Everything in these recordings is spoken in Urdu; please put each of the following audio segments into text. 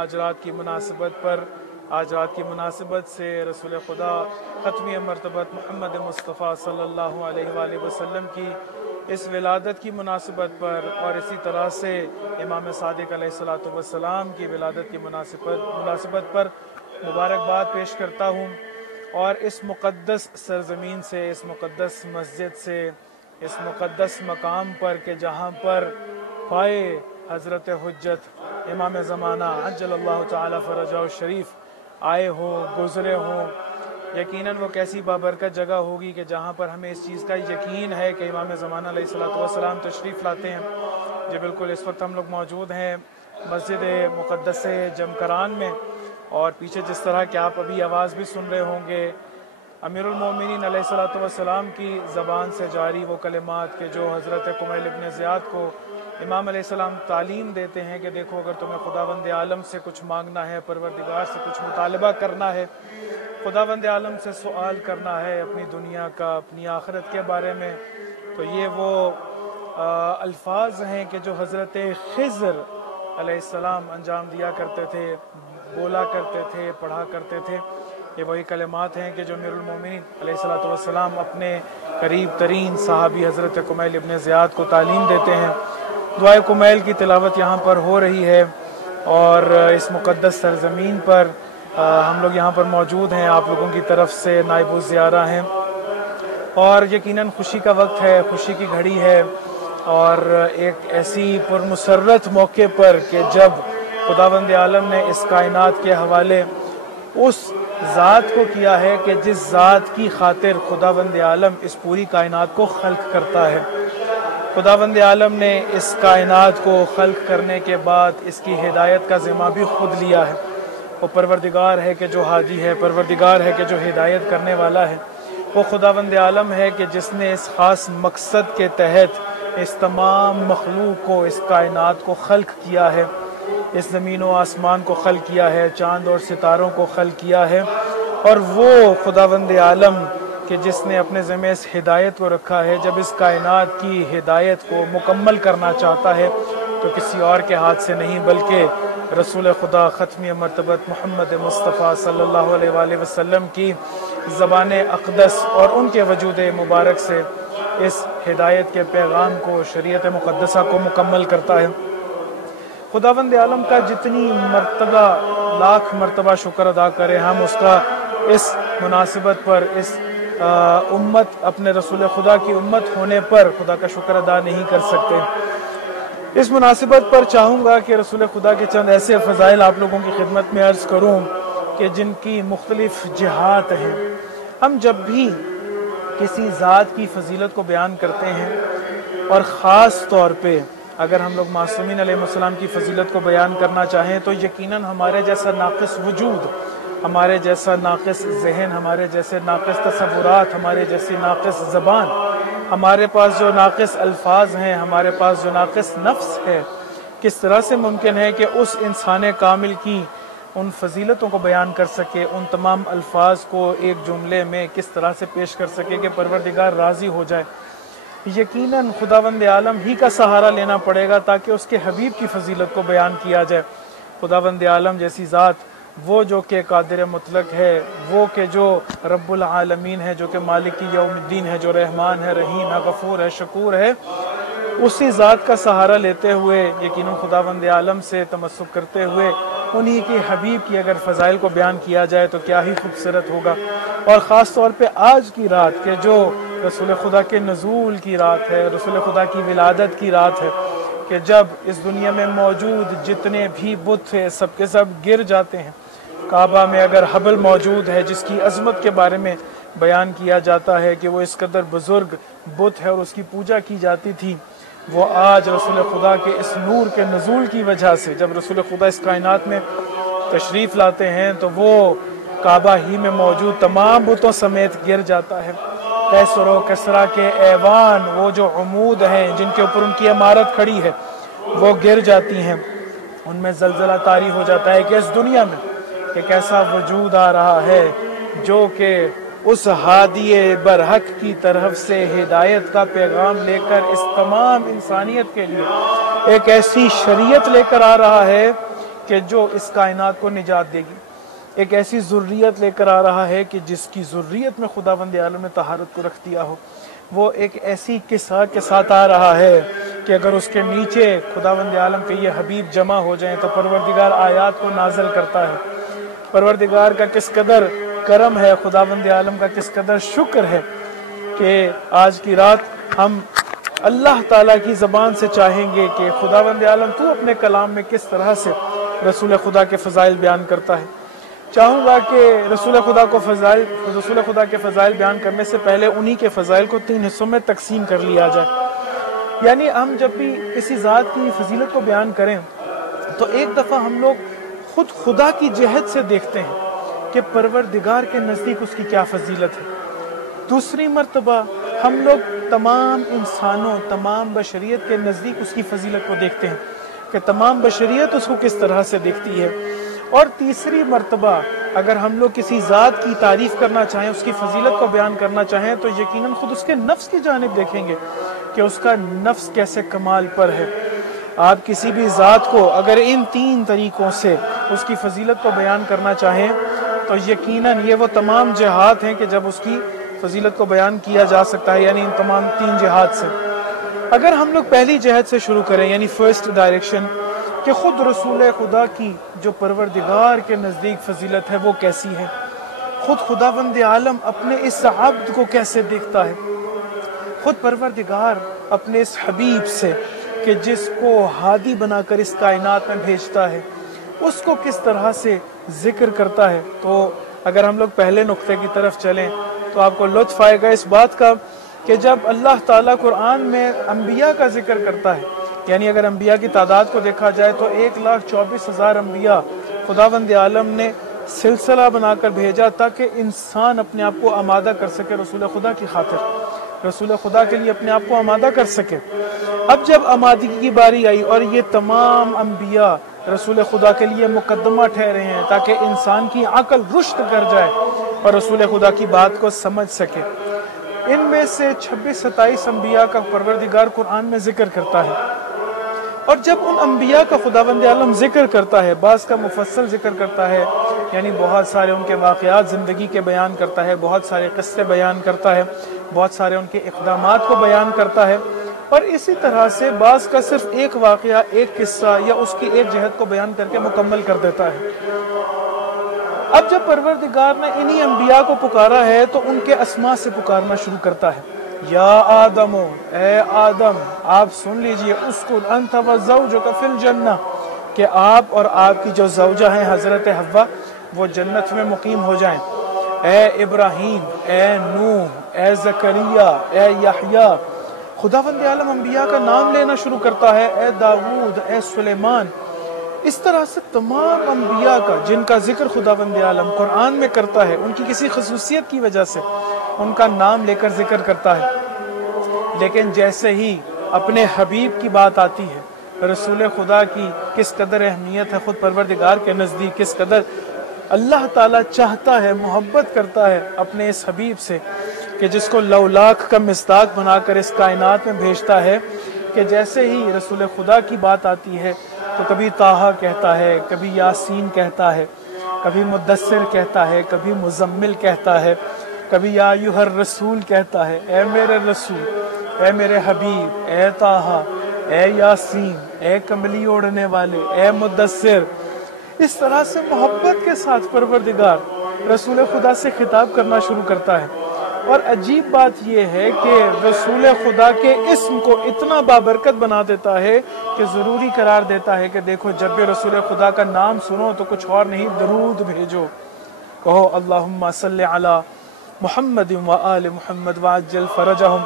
آج رات کی مناسبت سے رسول خدا ختمی مرتبت محمد مصطفیٰ صلی اللہ علیہ وآلہ وسلم کی اس ولادت کی مناسبت پر اور اسی طرح سے امام صادق علیہ السلام کی ولادت کی مناسبت پر مبارکباد پیش کرتا ہوں، اور اس مقدس سرزمین سے، اس مقدس مسجد سے، اس مقدس مقام پر کہ جہاں پر پائے حضرت حجت امام زمانہ عجل اللہ تعالی فرجہ الشریف آئے ہوں، گزرے ہوں، یقیناً وہ کیسی بابرکت جگہ ہوگی کہ جہاں پر ہمیں اس چیز کا یقین ہے کہ امام زمانہ علیہ السلام تشریف لاتے ہیں۔ جی بالکل، اس وقت ہم لوگ موجود ہیں مسجد مقدس جمکران میں، اور پیچھے جس طرح کہ آپ ابھی آواز بھی سن رہے ہوں گے، امیر المومنین علیہ السلام کی زبان سے جاری وہ کلمات کہ جو حضرت کمیل ابن زیاد کو امام علیہ السلام تعلیم دیتے ہیں کہ دیکھو، اگر تمہیں خداوند عالم سے کچھ مانگنا ہے، پروردگار سے کچھ مطالبہ کرنا ہے، خداوند عالم سے سوال کرنا ہے اپنی دنیا کا، اپنی آخرت کے بارے میں، تو یہ وہ الفاظ ہیں کہ جو حضرت خضر علیہ السلام انجام دیا کرتے تھے، بولا کرتے تھے، پڑھا کرتے تھے۔ یہ وہی کلمات ہیں کہ جو امیر المومنین علیہ السلام اپنے قریب ترین صحابی حضرت کمیل ابن زیاد کو تعلیم دیتے ہیں۔ دعائے کمیل کی تلاوت یہاں پر ہو رہی ہے، اور اس مقدس سرزمین پر ہم لوگ یہاں پر موجود ہیں، آپ لوگوں کی طرف سے نائب الزیارہ ہیں، اور یقیناً خوشی کا وقت ہے، خوشی کی گھڑی ہے، اور ایک ایسی پرمسرت موقع پر کہ جب خداوند عالم نے اس کائنات کے حوالے اس ذات کو کیا ہے کہ جس ذات کی خاطر خداوند عالم اس پوری کائنات کو خلق کرتا ہے۔ خداوند عالم نے اس کائنات کو خلق کرنے کے بعد اس کی ہدایت کا ذمہ بھی خود لیا ہے۔ وہ پروردگار ہے کہ جو ہادی ہے، پروردگار ہے کہ جو ہدایت کرنے والا ہے۔ وہ خداوند عالم ہے کہ جس نے اس خاص مقصد کے تحت اس تمام مخلوق کو، اس کائنات کو خلق کیا ہے، اس زمین و آسمان کو خلق کیا ہے، چاند اور ستاروں کو خلق کیا ہے، اور وہ خداوند عالم کہ جس نے اپنے ذمہ اس ہدایت کو رکھا ہے، جب اس کائنات کی ہدایت کو مکمل کرنا چاہتا ہے تو کسی اور کے ہاتھ سے نہیں، بلکہ رسول خدا ختمی مرتبت محمد مصطفیٰ صلی اللہ علیہ وآلہ وسلم کی زبان اقدس اور ان کے وجود مبارک سے اس ہدایت کے پیغام کو، شریعت مقدسہ کو مکمل کرتا ہے۔ خداوند عالم کا جتنی مرتبہ، لاکھ مرتبہ شکر ادا کرے ہم اس کا، اس مناسبت پر، اس امت، اپنے رسول خدا کی امت ہونے پر خدا کا شکر ادا نہیں کر سکتے۔ اس مناسبت پر چاہوں گا کہ رسول خدا کے چند ایسے فضائل آپ لوگوں کی خدمت میں عرض کروں کہ جن کی مختلف جہات ہیں۔ ہم جب بھی کسی ذات کی فضیلت کو بیان کرتے ہیں، اور خاص طور پہ اگر ہم لوگ معصومین علیہ السلام کی فضیلت کو بیان کرنا چاہیں، تو یقیناً ہمارے جیسا ناقص وجود، ہمارے جیسا ناقص ذہن، ہمارے جیسے ناقص تصورات، ہمارے جیسی ناقص زبان، ہمارے پاس جو ناقص الفاظ ہیں، ہمارے پاس جو ناقص نفس ہے، کس طرح سے ممکن ہے کہ اس انسان کامل کی ان فضیلتوں کو بیان کر سکے، ان تمام الفاظ کو ایک جملے میں کس طرح سے پیش کر سکے کہ پروردگار راضی ہو جائے۔ یقیناً خداوند عالم ہی کا سہارا لینا پڑے گا تاکہ اس کے حبیب کی فضیلت کو بیان کیا جائے۔ خداوند عالم جیسی ذات، وہ جو کہ قادر مطلق ہے، وہ کہ جو رب العالمین ہے، جو کہ مالک یوم الدین ہے، جو رحمان ہے، رحیم ہے، غفور ہے، شکور ہے، اسی ذات کا سہارا لیتے ہوئے، یقیناً خداوند عالم سے تمسک کرتے ہوئے انہی کی حبیب کی اگر فضائل کو بیان کیا جائے تو کیا ہی خوبصورت ہوگا۔ اور خاص طور پہ آج کی رات کہ جو رسول خدا کے نزول کی رات ہے، رسول خدا کی ولادت کی رات ہے، کہ جب اس دنیا میں موجود جتنے بھی بت تھے سب کے سب گر جاتے ہیں۔ کعبہ میں اگر حبل موجود ہے جس کی عظمت کے بارے میں بیان کیا جاتا ہے کہ وہ اس قدر بزرگ بت ہے اور اس کی پوجا کی جاتی تھی، وہ آج رسول خدا کے اس نور کے نزول کی وجہ سے جب رسول خدا اس کائنات میں تشریف لاتے ہیں تو وہ کعبہ ہی میں موجود تمام بتوں سمیت گر جاتا ہے۔ کیسر و کسرا کے ایوان، وہ جو عمود ہیں جن کے اوپر ان کی عمارت کھڑی ہے، وہ گر جاتی ہیں، ان میں زلزلہ طاری ہو جاتا ہے کہ اس دنیا میں ایک ایسا وجود آ رہا ہے جو کہ اس ہادی برحق کی طرف سے ہدایت کا پیغام لے کر اس تمام انسانیت کے لیے ایک ایسی شریعت لے کر آ رہا ہے کہ جو اس کائنات کو نجات دے گی، ایک ایسی ذریت لے کر آ رہا ہے کہ جس کی ذریت میں خداوند عالم نے طہارت کو رکھ دیا ہو۔ وہ ایک ایسی قصہ کے ساتھ آ رہا ہے کہ اگر اس کے نیچے خداوند عالم کے یہ حبیب جمع ہو جائیں تو پروردگار آیات کو نازل کرتا ہے۔ پروردگار کا کس قدر کرم ہے، خداوند عالم کا کس قدر شکر ہے کہ آج کی رات ہم اللہ تعالیٰ کی زبان سے چاہیں گے کہ خداوند عالم تو اپنے کلام میں کس طرح سے رسول خدا کے فضائل بیان کرتا ہے۔ چاہوں گا کہ رسول خدا کے فضائل بیان کرنے سے پہلے انہی کے فضائل کو 3 حصوں میں تقسیم کر لیا جائے۔ یعنی ہم جب بھی کسی ذات کی فضیلت کو بیان کریں تو ایک دفعہ ہم لوگ خود خدا کی جہت سے دیکھتے ہیں کہ پروردگار کے نزدیک اس کی کیا فضیلت ہے۔ دوسری مرتبہ ہم لوگ تمام انسانوں، تمام بشریت کے نزدیک اس کی فضیلت کو دیکھتے ہیں کہ تمام بشریت اس کو کس طرح سے دیکھتی ہے۔ اور تیسری مرتبہ اگر ہم لوگ کسی ذات کی تعریف کرنا چاہیں، اس کی فضیلت کو بیان کرنا چاہیں تو یقیناً خود اس کے نفس کی جانب دیکھیں گے کہ اس کا نفس کیسے کمال پر ہے۔ آپ کسی بھی ذات کو اگر ان 3 طریقوں سے اس کی فضیلت کو بیان کرنا چاہیں تو یقیناً یہ وہ تمام جہات ہیں کہ جب اس کی فضیلت کو بیان کیا جا سکتا ہے، یعنی ان تمام 3 جہات سے۔ اگر ہم لوگ پہلی جہت سے شروع کریں یعنی فرسٹ ڈائریکشن کہ خود رسول خدا کی جو پروردگار کے نزدیک فضیلت ہے وہ کیسی ہے، خود خداوند عالم اپنے اس عبد کو کیسے دیکھتا ہے، خود پروردگار اپنے اس حبیب سے کہ جس کو ہادی بنا کر اس کائنات میں بھیجتا ہے اس کو کس طرح سے ذکر کرتا ہے۔ تو اگر ہم لوگ پہلے نقطے کی طرف چلیں تو آپ کو لطف آئے گا اس بات کا کہ جب اللہ تعالیٰ قرآن میں انبیاء کا ذکر کرتا ہے، یعنی اگر انبیاء کی تعداد کو دیکھا جائے تو 1,24,000 انبیاء خداوند عالم نے سلسلہ بنا کر بھیجا تاکہ انسان اپنے آپ کو آمادہ کر سکے رسول خدا کی خاطر، رسول خدا کے لیے اپنے آپ کو آمادہ کر سکے۔ اب جب آمادگی کی باری آئی اور یہ تمام انبیاء رسول خدا کے لیے مقدمہ ٹھہرے ہیں تاکہ انسان کی عقل رشد کر جائے اور رسول خدا کی بات کو سمجھ سکے، ان میں سے 26-27 انبیاء کا پروردگار قرآن میں ذکر کرتا ہے۔ اور جب ان انبیاء کا خداوند عالم ذکر کرتا ہے، بعض کا مفصل ذکر کرتا ہے، یعنی بہت سارے ان کے واقعات زندگی کے بیان کرتا ہے، بہت سارے قصے بیان کرتا ہے، بہت سارے ان کے اقدامات کو بیان کرتا ہے، اور اسی طرح سے بعض کا صرف ایک واقعہ، ایک قصہ یا اس کی ایک جہت کو بیان کر کے مکمل کر دیتا ہے۔ اب جب پروردگار نے انہی انبیاء کو پکارا ہے تو ان کے اسماء سے پکارنا شروع کرتا ہے۔ یا آدم، اے آدم، آپ سن لیجئے، اسکن انت و زوجک فی الجنہ، کہ آپ اور آپ کی جو زوجہ ہیں حضرت حوا وہ جنت میں مقیم ہو جائیں۔ اے ابراہیم، اے نوح، اے زکریا، اے یحییٰ، خداوند عالم انبیاء کا نام لینا شروع کرتا ہے، اے داؤد، اے سلیمان۔ اس طرح سے تمام انبیاء کا جن کا ذکر خداوند عالم قرآن میں کرتا ہے، ان کی کسی خصوصیت کی وجہ سے ان کا نام لے کر ذکر کرتا ہے۔ لیکن جیسے ہی اپنے حبیب کی بات آتی ہے، رسول خدا کی کس قدر اہمیت ہے خود پروردگار کے نزدیک، کس قدر اللہ تعالیٰ چاہتا ہے، محبت کرتا ہے اپنے اس حبیب سے کہ جس کو لولاک کا مصداق بنا کر اس کائنات میں بھیجتا ہے، کہ جیسے ہی رسول خدا کی بات آتی ہے تو کبھی طٰہٰ کہتا ہے، کبھی یاسین کہتا ہے، کبھی مدثر کہتا ہے، کبھی مزمل کہتا ہے، کبھی یا ایھا الرسول کہتا ہے، اے میرے رسول، اے میرے حبیب، اے طٰہٰ، اے یاسین، اے کملی اوڑھنے والے، اے مدثر۔ اس طرح سے محبت کے ساتھ پروردگار رسول خدا سے خطاب کرنا شروع کرتا ہے۔ اور عجیب بات یہ ہے کہ رسول خدا کے اسم کو اتنا بابرکت بنا دیتا ہے کہ ضروری قرار دیتا ہے کہ دیکھو جب بھی رسول خدا کا نام سنو تو کچھ اور نہیں، درود بھیجو، کہو اللہم صلی علی محمد و آل محمد وعجل فرجہم۔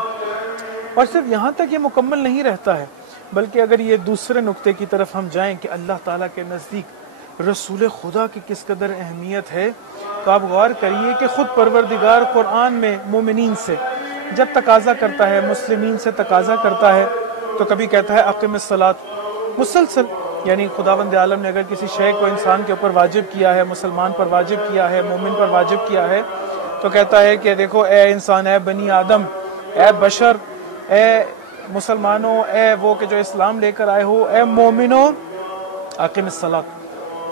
اور صرف یہاں تک یہ مکمل نہیں رہتا ہے، بلکہ اگر یہ دوسرے نقطے کی طرف ہم جائیں کہ اللہ تعالیٰ کے نزدیک رسول خدا کی کس قدر اہمیت ہے، تو آپ غور کریے کہ خود پروردگار قرآن میں مومنین سے جب تقاضا کرتا ہے، مسلمین سے تقاضا کرتا ہے، تو کبھی کہتا ہے اقم الصلاۃ، مسلسل، یعنی خداوند عالم نے اگر کسی شے کو انسان کے اوپر واجب کیا ہے، مسلمان پر واجب کیا ہے، مومن پر واجب کیا ہے، تو کہتا ہے کہ دیکھو اے انسان، اے بنی آدم، اے بشر، اے مسلمانوں، اے وہ کہ جو اسلام لے کر آئے ہو، اے مومنوں، اقم الصلاۃ،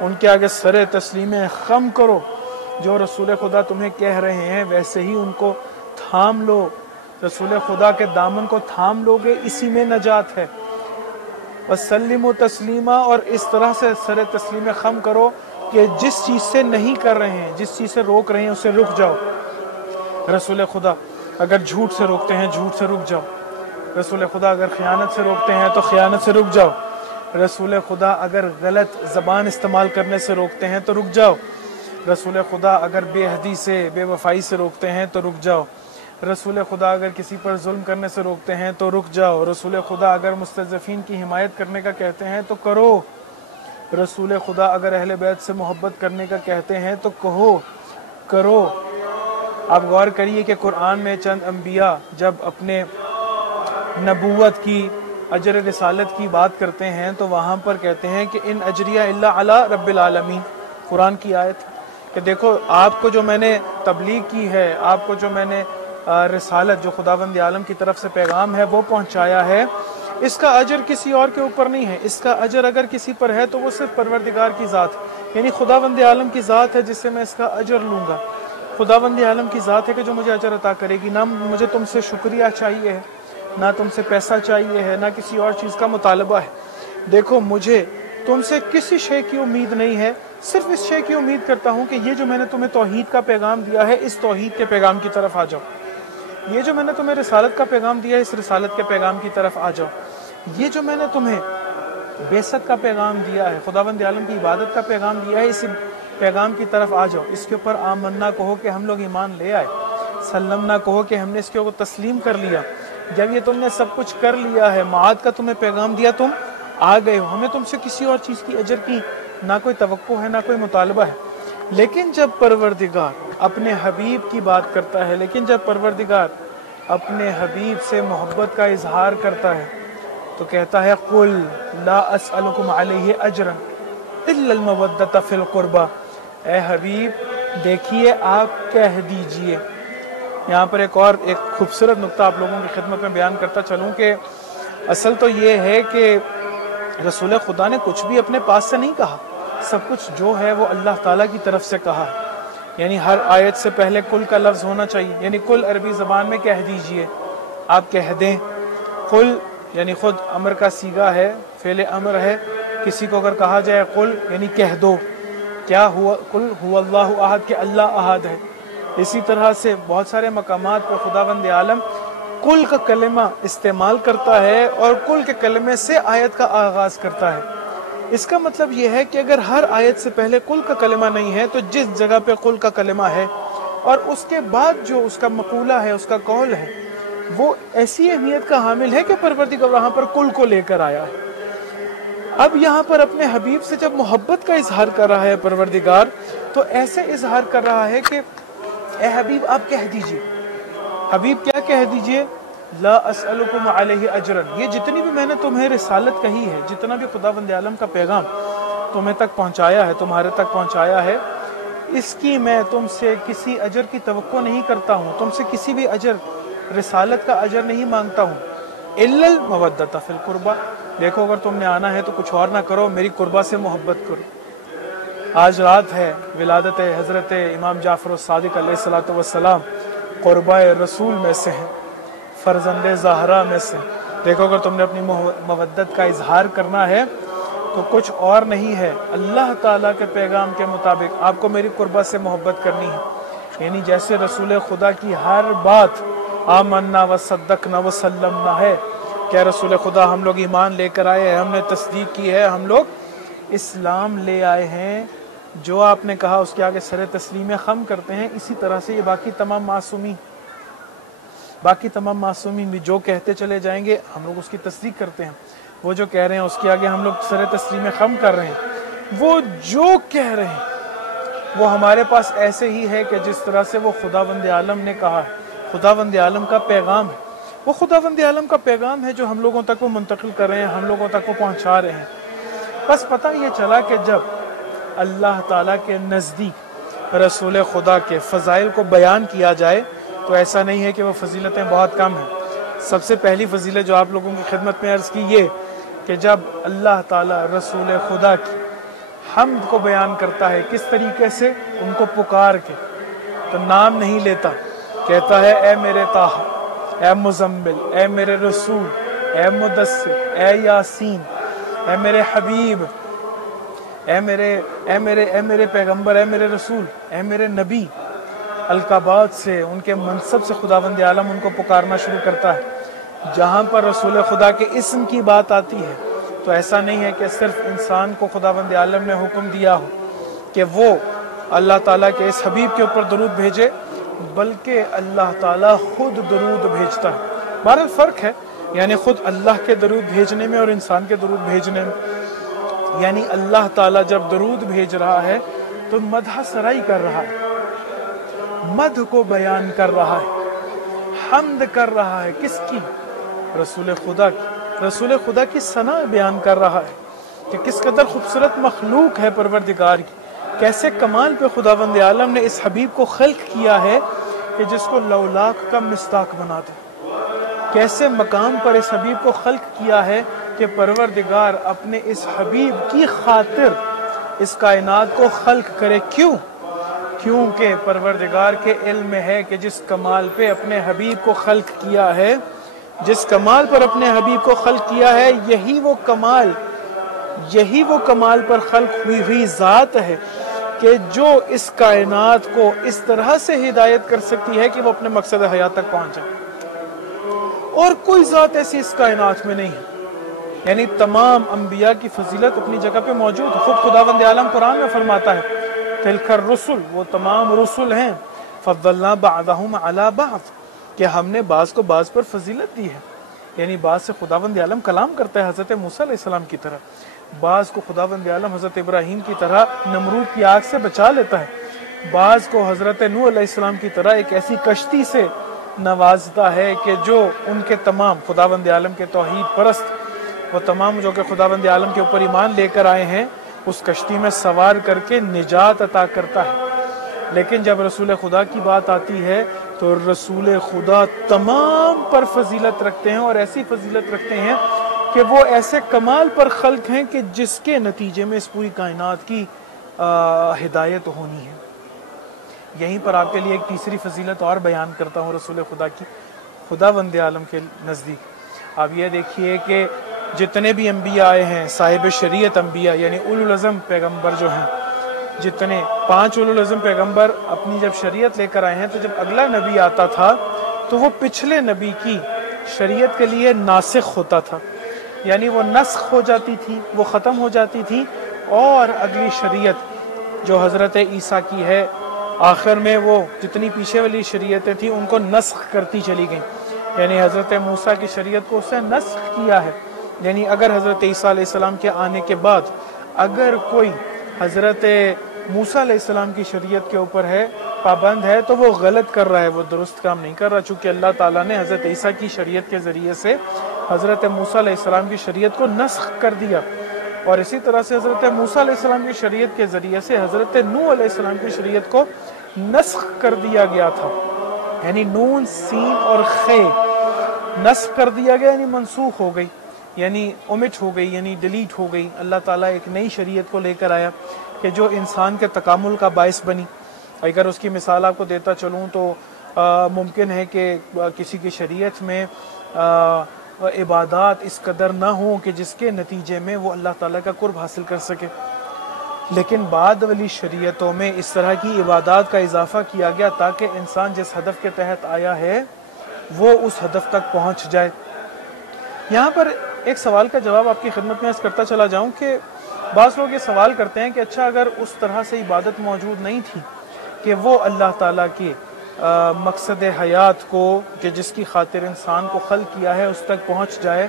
ان کے آگے سر تسلیم خم کرو، جو رسول خدا تمہیں کہہ رہے ہیں ویسے ہی ان کو تھام لو، رسول خدا کے دامن کو تھام لو گے، اسی میں نجات ہے۔ وسلموا تسلیما، اور اس طرح سے سر تسلیم خم کرو کہ جس چیز سے نہیں کر رہے ہیں، جس چیز سے روک رہے ہیں اسے رک جاؤ۔ رسول خدا اگر جھوٹ سے روکتے ہیں جھوٹ سے رک جاؤ، رسول خدا اگر خیانت سے روکتے ہیں تو خیانت سے رک جاؤ، رسول خدا اگر غلط زبان استعمال کرنے سے روکتے ہیں تو رک جاؤ، رسول خدا اگر بے حدی سے، بے وفائی سے روکتے ہیں تو رک جاؤ، رسول خدا اگر کسی پر ظلم کرنے سے روکتے ہیں تو رک جاؤ، رسول خدا اگر مستضعفین کی حمایت کرنے کا کہتے ہیں تو کرو، رسول خدا اگر اہل بیت سے محبت کرنے کا کہتے ہیں تو کہو، کرو۔ آپ غور کریے کہ قرآن میں چند انبیاء جب اپنے نبوت کی، اجر رسالت کی بات کرتے ہیں تو وہاں پر کہتے ہیں کہ ان اجریہ الا علی رب العالمین، قرآن کی آیت کہ دیکھو آپ کو جو میں نے تبلیغ کی ہے، آپ کو جو میں نے رسالت، جو خداوند عالم کی طرف سے پیغام ہے وہ پہنچایا ہے، اس کا اجر کسی اور کے اوپر نہیں ہے، اس کا اجر اگر کسی پر ہے تو وہ صرف پروردگار کی ذات، یعنی خداوند عالم کی ذات ہے جس سے میں اس کا اجر لوں گا، خداوند عالم کی ذات ہے کہ جو مجھے اجر عطا کرے گی، نہ مجھے تم سے شکریہ چاہیے ہے، نہ تم سے پیسہ چاہیے ہے، نہ کسی اور چیز کا مطالبہ ہے۔ دیکھو مجھے تم سے کسی شے کی امید نہیں ہے، صرف اس شے کی امید کرتا ہوں کہ یہ جو میں نے تمہیں توحید کا پیغام دیا ہے، اس توحید کے پیغام کی طرف آ جاؤ، یہ جو میں نے تمہیں رسالت کا پیغام دیا ہے، اس رسالت کے پیغام کی طرف آ جاؤ، یہ جو میں نے تمہیں بعثت کا پیغام دیا ہے، خداوند عالم کی عبادت کا پیغام دیا ہے، اس پیغام کی طرف آ جاؤ، اس کے اوپر آمنا کہو کہ ہم لوگ ایمان لے آئے، سلمنا کہو کہ ہم نے اس کے اوپر تسلیم کر لیا۔ جب یہ تم نے سب کچھ کر لیا ہے، معاد کا تمہیں پیغام دیا، تم آ گئے ہو، ہمیں تم سے کسی اور چیز کی اجر کی نہ کوئی توقع ہے، نہ کوئی مطالبہ ہے۔ لیکن جب پروردگار اپنے حبیب کی بات کرتا ہے، لیکن جب پروردگار اپنے حبیب سے محبت کا اظہار کرتا ہے تو کہتا ہے قل لا اسألکم علیہ اجرا الا المودۃ فی القربى، اے حبیب دیکھیے آپ کہہ دیجئے۔ یہاں پر ایک خوبصورت نقطہ آپ لوگوں کی خدمت میں بیان کرتا چلوں کہ اصل تو یہ ہے کہ رسول خدا نے کچھ بھی اپنے پاس سے نہیں کہا، سب کچھ جو ہے وہ اللہ تعالیٰ کی طرف سے کہا ہے، یعنی ہر آیت سے پہلے کل کا لفظ ہونا چاہیے، یعنی کل عربی زبان میں کہہ دیجئے، آپ کہہ دیں۔ قل یعنی خود امر کا صیغہ ہے، فعل امر ہے، کسی کو اگر کہا جائے قل یعنی کہہ دو، کیا ہوا قل هو اللہ احد کہ اللہ احد ہے۔ اسی طرح سے بہت سارے مقامات پر خداوند عالم کل کا کلمہ استعمال کرتا ہے اور کل کے کلمے سے آیت کا آغاز کرتا ہے۔ اس کا مطلب یہ ہے کہ اگر ہر آیت سے پہلے کل کا کلمہ نہیں ہے تو جس جگہ پہ کل کا کلمہ ہے اور اس کے بعد جو اس کا مقولہ ہے، اس کا قول ہے، وہ ایسی اہمیت کا حامل ہے کہ پروردگار وہاں پر کل کو لے کر آیا ہے۔ اب یہاں پر اپنے حبیب سے جب محبت کا اظہار کر رہا ہے پروردگار، تو ایسے اظہار کر رہا ہے کہ اے حبیب آپ کہہ دیجئے۔ حبیب کیا کہہ دیجئے؟ لا اسألکم علیہ اجرا، یہ جتنی بھی میں نے تمہیں رسالت کہی ہے، جتنا بھی خداوند عالم کا پیغام تمہیں تک پہنچایا ہے، تمہارے تک پہنچایا ہے، اس کی میں تم سے کسی اجر کی توقع نہیں کرتا ہوں، تم سے کسی بھی اجر، رسالت کا اجر نہیں مانگتا ہوں، الا المودۃ فی القربى، دیکھو اگر تم نے آنا ہے تو کچھ اور نہ کرو، میری قربہ سے محبت کرو۔ آج رات ہے ولادت حضرت امام جعفر الصادق علیہ السلام، قربہ رسول میں سے ہیں، فرزند زہرا میں سے۔ دیکھو اگر تم نے اپنی مودت کا اظہار کرنا ہے تو کچھ اور نہیں ہے، اللہ تعالیٰ کے پیغام کے مطابق آپ کو میری قربہ سے محبت کرنی ہے، یعنی جیسے رسول خدا کی ہر بات آمنا و صدقنا و سلمنا ہے کہ رسول خدا ہم لوگ ایمان لے کر آئے ہیں، ہم نے تصدیق کی ہے، ہم لوگ اسلام لے آئے ہیں، جو آپ نے کہا اس کے آگے سر تسلیم خم کرتے ہیں۔ اسی طرح سے یہ باقی تمام معصومین بھی جو کہتے چلے جائیں گے ہم لوگ اس کی تصدیق کرتے ہیں، وہ جو کہہ رہے ہیں اس کے آگے ہم لوگ سر تسلیم خم کر رہے ہیں، وہ جو کہہ رہے ہیں وہ ہمارے پاس ایسے ہی ہے کہ جس طرح سے وہ خداوند عالم نے کہا ہے، خداوند عالم کا پیغام ہے، وہ خداوند عالم کا پیغام ہے جو ہم لوگوں تک وہ منتقل کر رہے ہیں، ہم لوگوں تک وہ پہنچا رہے ہیں۔ بس پتہ یہ چلا کہ جب اللہ تعالیٰ کے نزدیک رسول خدا کے فضائل کو بیان کیا جائے تو ایسا نہیں ہے کہ وہ فضیلتیں بہت کم ہیں۔ سب سے پہلی فضیلت جو آپ لوگوں کی خدمت میں عرض کی یہ کہ جب اللہ تعالیٰ رسول خدا کی حمد کو بیان کرتا ہے. کس طریقے سے؟ ان کو پکار کے، تو نام نہیں لیتا، کہتا ہے اے میرے طٰہٰ، اے مزمل، اے میرے رسول، اے مدثر، اے یاسین، اے میرے حبیب، اے میرے پیغمبر، اے میرے رسول، اے میرے نبی. القابات سے، ان کے منصب سے خداوند عالم ان کو پکارنا شروع کرتا ہے. جہاں پر رسول خدا کے اسم کی بات آتی ہے تو ایسا نہیں ہے کہ صرف انسان کو خداوند عالم نے حکم دیا ہو کہ وہ اللہ تعالیٰ کے اس حبیب کے اوپر درود بھیجے، بلکہ اللہ تعالیٰ خود درود بھیجتا ہے. بہرحال فرق ہے، یعنی خود اللہ کے درود بھیجنے میں اور انسان کے درود بھیجنے میں. یعنی اللہ تعالیٰ جب درود بھیج رہا ہے تو مدح سرائی کر رہا ہے، مدح کو بیان کر رہا ہے، حمد کر رہا ہے. کس کی؟ رسول خدا کی. رسول خدا کی ثنا بیان کر رہا ہے کہ کس قدر خوبصورت مخلوق ہے پروردگار کی، کیسے کمال پہ خداوند عالم نے اس حبیب کو خلق کیا ہے کہ جس کو لولاک کا مصداق بنا دے. کیسے مقام پر اس حبیب کو خلق کیا ہے کہ پروردگار اپنے اس حبیب کی خاطر اس کائنات کو خلق کرے. کیوں؟ کیونکہ پروردگار کے علم میں ہے کہ جس کمال پہ اپنے حبیب کو خلق کیا ہے، جس کمال پر اپنے حبیب کو خلق کیا ہے، یہی وہ کمال پر خلق ہوئی ذات ہے کہ جو اس کائنات کو اس طرح سے ہدایت کر سکتی ہے کہ وہ اپنے مقصد حیات تک پہنچ جائے. اور کوئی ذات ایسی اس کائنات میں نہیں ہے. یعنی تمام انبیاء کی فضیلت اپنی جگہ پہ موجود ہے. خود خداوند عالم قرآن میں فرماتا ہے تلک الرسل، وہ تمام رسل ہیں، فضلنا بعضهم علی بعض، کہ ہم نے بعض کو بعض پر فضیلت دی ہے. یعنی بعض سے خداوند عالم کلام کرتا ہے حضرت موسیٰ علیہ السلام کی طرح، بعض کو خداوند عالم حضرت ابراہیم کی طرح نمرود کی آگ سے بچا لیتا ہے، بعض کو حضرت نوح علیہ السلام کی طرح ایک ایسی کشتی سے نوازتا ہے کہ جو ان کے تمام خداوند عالم کے توحید پرست، وہ تمام جو کہ خداوند عالم کے اوپر ایمان لے کر آئے ہیں، اس کشتی میں سوار کر کے نجات عطا کرتا ہے. لیکن جب رسول خدا کی بات آتی ہے تو رسول خدا تمام پر فضیلت رکھتے ہیں، اور ایسی فضیلت رکھتے ہیں کہ وہ ایسے کمال پر خلق ہیں کہ جس کے نتیجے میں اس پوری کائنات کی ہدایت ہونی ہے. یہیں پر آپ کے لیے ایک تیسری فضیلت اور بیان کرتا ہوں رسول خدا کی خداوند عالم کے نزدیک. آپ یہ دیکھیے کہ جتنے بھی انبیاء آئے ہیں، صاحب شریعت انبیاء یعنی اولو العزم پیغمبر جو ہیں، جتنے 5 اولو العزم پیغمبر اپنی جب شریعت لے کر آئے ہیں، تو جب اگلا نبی آتا تھا تو وہ پچھلے نبی کی شریعت کے لیے ناسخ ہوتا تھا. یعنی وہ نسخ ہو جاتی تھی، وہ ختم ہو جاتی تھی، اور اگلی شریعت جو حضرت عیسیٰ کی ہے، آخر میں وہ جتنی پیچھے والی شریعتیں تھیں ان کو نسخ کرتی چلی گئیں. یعنی حضرت موسیٰ کی شریعت کو اس نے نسخ کیا ہے. یعنی اگر حضرت عیسیٰ علیہ السلام کے آنے کے بعد اگر کوئی حضرت موسیٰ علیہ السلام کی شریعت کے اوپر ہے، پابند ہے، تو وہ غلط کر رہا ہے، وہ درست کام نہیں کر رہا، چونکہ اللہ تعالیٰ نے حضرت عیسیٰ کی شریعت کے ذریعے سے حضرت موسیٰ علیہ السلام کی شریعت کو نسخ کر دیا. اور اسی طرح سے حضرت موسیٰ علیہ السلام کی شریعت کے ذریعے سے حضرت نوح علیہ السلام کی شریعت کو نسخ کر دیا گیا تھا. یعنی نون سین اور خے نسخ کر دیا گیا، یعنی منسوخ ہو گئی، یعنی اومٹ ہو گئی، یعنی ڈیلیٹ ہو گئی. اللہ تعالیٰ ایک نئی شریعت کو لے کر آیا کہ جو انسان کے تکامل کا باعث بنی. اگر اس کی مثال آپ کو دیتا چلوں تو ممکن ہے کہ کسی کی شریعت میں عبادات اس قدر نہ ہوں کہ جس کے نتیجے میں وہ اللہ تعالیٰ کا قرب حاصل کر سکے، لیکن بعد والی شریعتوں میں اس طرح کی عبادات کا اضافہ کیا گیا تاکہ انسان جس ہدف کے تحت آیا ہے وہ اس ہدف تک پہنچ جائے. یہاں پر ایک سوال کا جواب آپ کی خدمت میں عرض کرتا چلا جاؤں کہ بعض لوگ یہ سوال کرتے ہیں کہ اچھا اگر اس طرح سے عبادت موجود نہیں تھی کہ وہ اللہ تعالیٰ کے مقصد حیات کو کہ جس کی خاطر انسان کو خلق کیا ہے اس تک پہنچ جائے،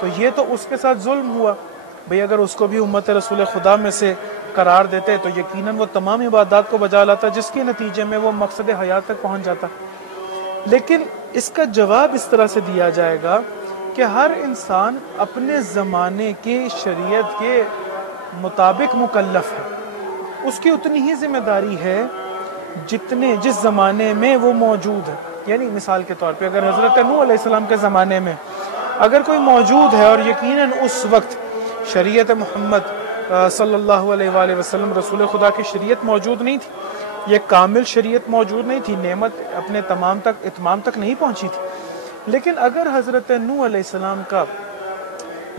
تو یہ تو اس کے ساتھ ظلم ہوا. بھئی اگر اس کو بھی امت رسول خدا میں سے قرار دیتے تو یقیناً وہ تمام عبادات کو بجا لاتا جس کے نتیجے میں وہ مقصد حیات تک پہنچ جاتا. لیکن اس کا جواب اس طرح سے دیا جائے گا کہ ہر انسان اپنے زمانے کی شریعت کے مطابق مکلف ہے. اس کی اتنی ہی ذمہ داری ہے جس زمانے میں وہ موجود ہے. یعنی مثال کے طور پہ اگر حضرت نوح علیہ السلام کے زمانے میں اگر کوئی موجود ہے اور یقیناً اس وقت شریعت محمد صلی اللہ علیہ وآلہ وسلم رسول خدا کی شریعت موجود نہیں تھی، یہ کامل شریعت موجود نہیں تھی، نعمت اپنے اتمام تک نہیں پہنچی تھی، لیکن اگر حضرت نوح علیہ السلام کا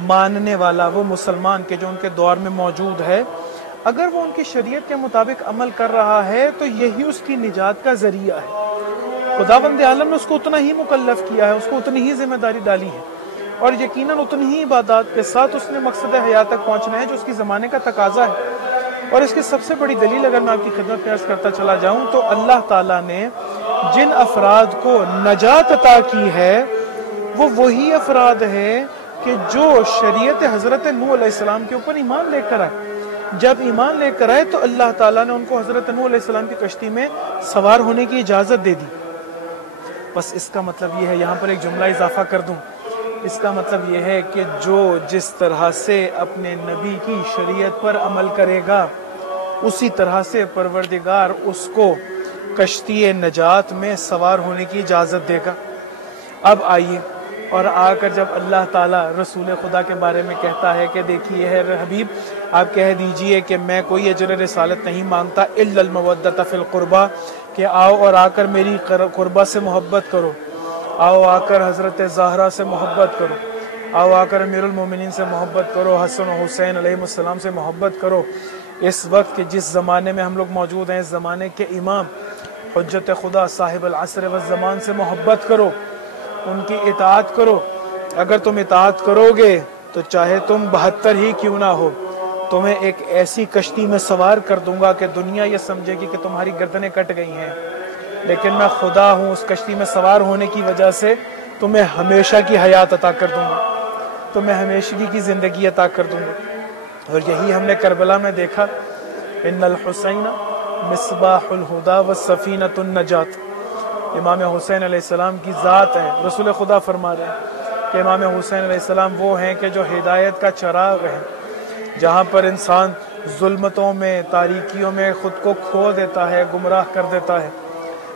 ماننے والا وہ مسلمان کہ جو ان کے دور میں موجود ہے، اگر وہ ان کی شریعت کے مطابق عمل کر رہا ہے تو یہی اس کی نجات کا ذریعہ ہے۔ خداوند عالم نے اس کو اتنا ہی مکلف کیا ہے، اس کو اتنی ہی ذمہ داری ڈالی ہے، اور یقیناً اتنی ہی عبادات کے ساتھ اس نے مقصد حیات تک پہنچنا ہے جو اس کی زمانے کا تقاضا ہے۔ اور اس کی سب سے بڑی دلیل اگر میں آپ کی خدمت میں عرض کرتا چلا جاؤں تو اللہ تعالیٰ نے جن افراد کو نجات عطا کی ہے وہ وہی افراد ہیں کہ جو شریعت حضرت نوح علیہ السلام کے اوپر ایمان لے کر آئے۔ جب ایمان لے کر آئے تو اللہ تعالیٰ نے ان کو حضرت نوح علیہ السلام کی کشتی میں سوار ہونے کی اجازت دے دی۔ بس اس کا مطلب یہ ہے، یہاں پر ایک جملہ اضافہ کر دوں، اس کا مطلب یہ ہے کہ جو جس طرح سے اپنے نبی کی شریعت پر عمل کرے گا اسی طرح سے پروردگار اس کو کشتی نجات میں سوار ہونے کی اجازت دے گا۔ اب آئیے اور آ کر جب اللہ تعالیٰ رسول خدا کے بارے میں کہتا ہے کہ دیکھیے ہے حبیب آپ کہہ دیجئے کہ میں کوئی اجر رسالت نہیں مانگتا الا المودۃ فی القربہ، کہ آؤ اور آ کر میری قربہ سے محبت کرو، آؤ آ کر حضرت زہرا سے محبت کرو، آؤ آ کر امیر المومنین سے محبت کرو، حسن و حسین علیہ السلام سے محبت کرو۔ اس وقت کہ جس زمانے میں ہم لوگ موجود ہیں، اس زمانے کے امام حجت خدا صاحب العصر والزمان سے محبت کرو، ان کی اطاعت کرو۔ اگر تم اطاعت کرو گے تو چاہے تم 72 ہی کیوں نہ ہو، تمہیں ایک ایسی کشتی میں سوار کر دوں گا کہ دنیا یہ سمجھے گی کہ تمہاری گردنیں کٹ گئی ہیں، لیکن میں خدا ہوں، اس کشتی میں سوار ہونے کی وجہ سے تمہیں ہمیشہ کی حیات عطا کر دوں گا، تمہیں ہمیشگی کی زندگی عطا کر دوں گا۔ اور یہی ہم نے کربلا میں دیکھا، ان الحسین مصباح الہدی والسفینۃ النجات، امام حسین علیہ السلام کی ذات ہے۔ رسول خدا فرما رہے ہیں کہ امام حسین علیہ السلام وہ ہیں کہ جو ہدایت کا چراغ ہے، جہاں پر انسان ظلمتوں میں تاریکیوں میں خود کو کھو دیتا ہے، گمراہ کر دیتا ہے،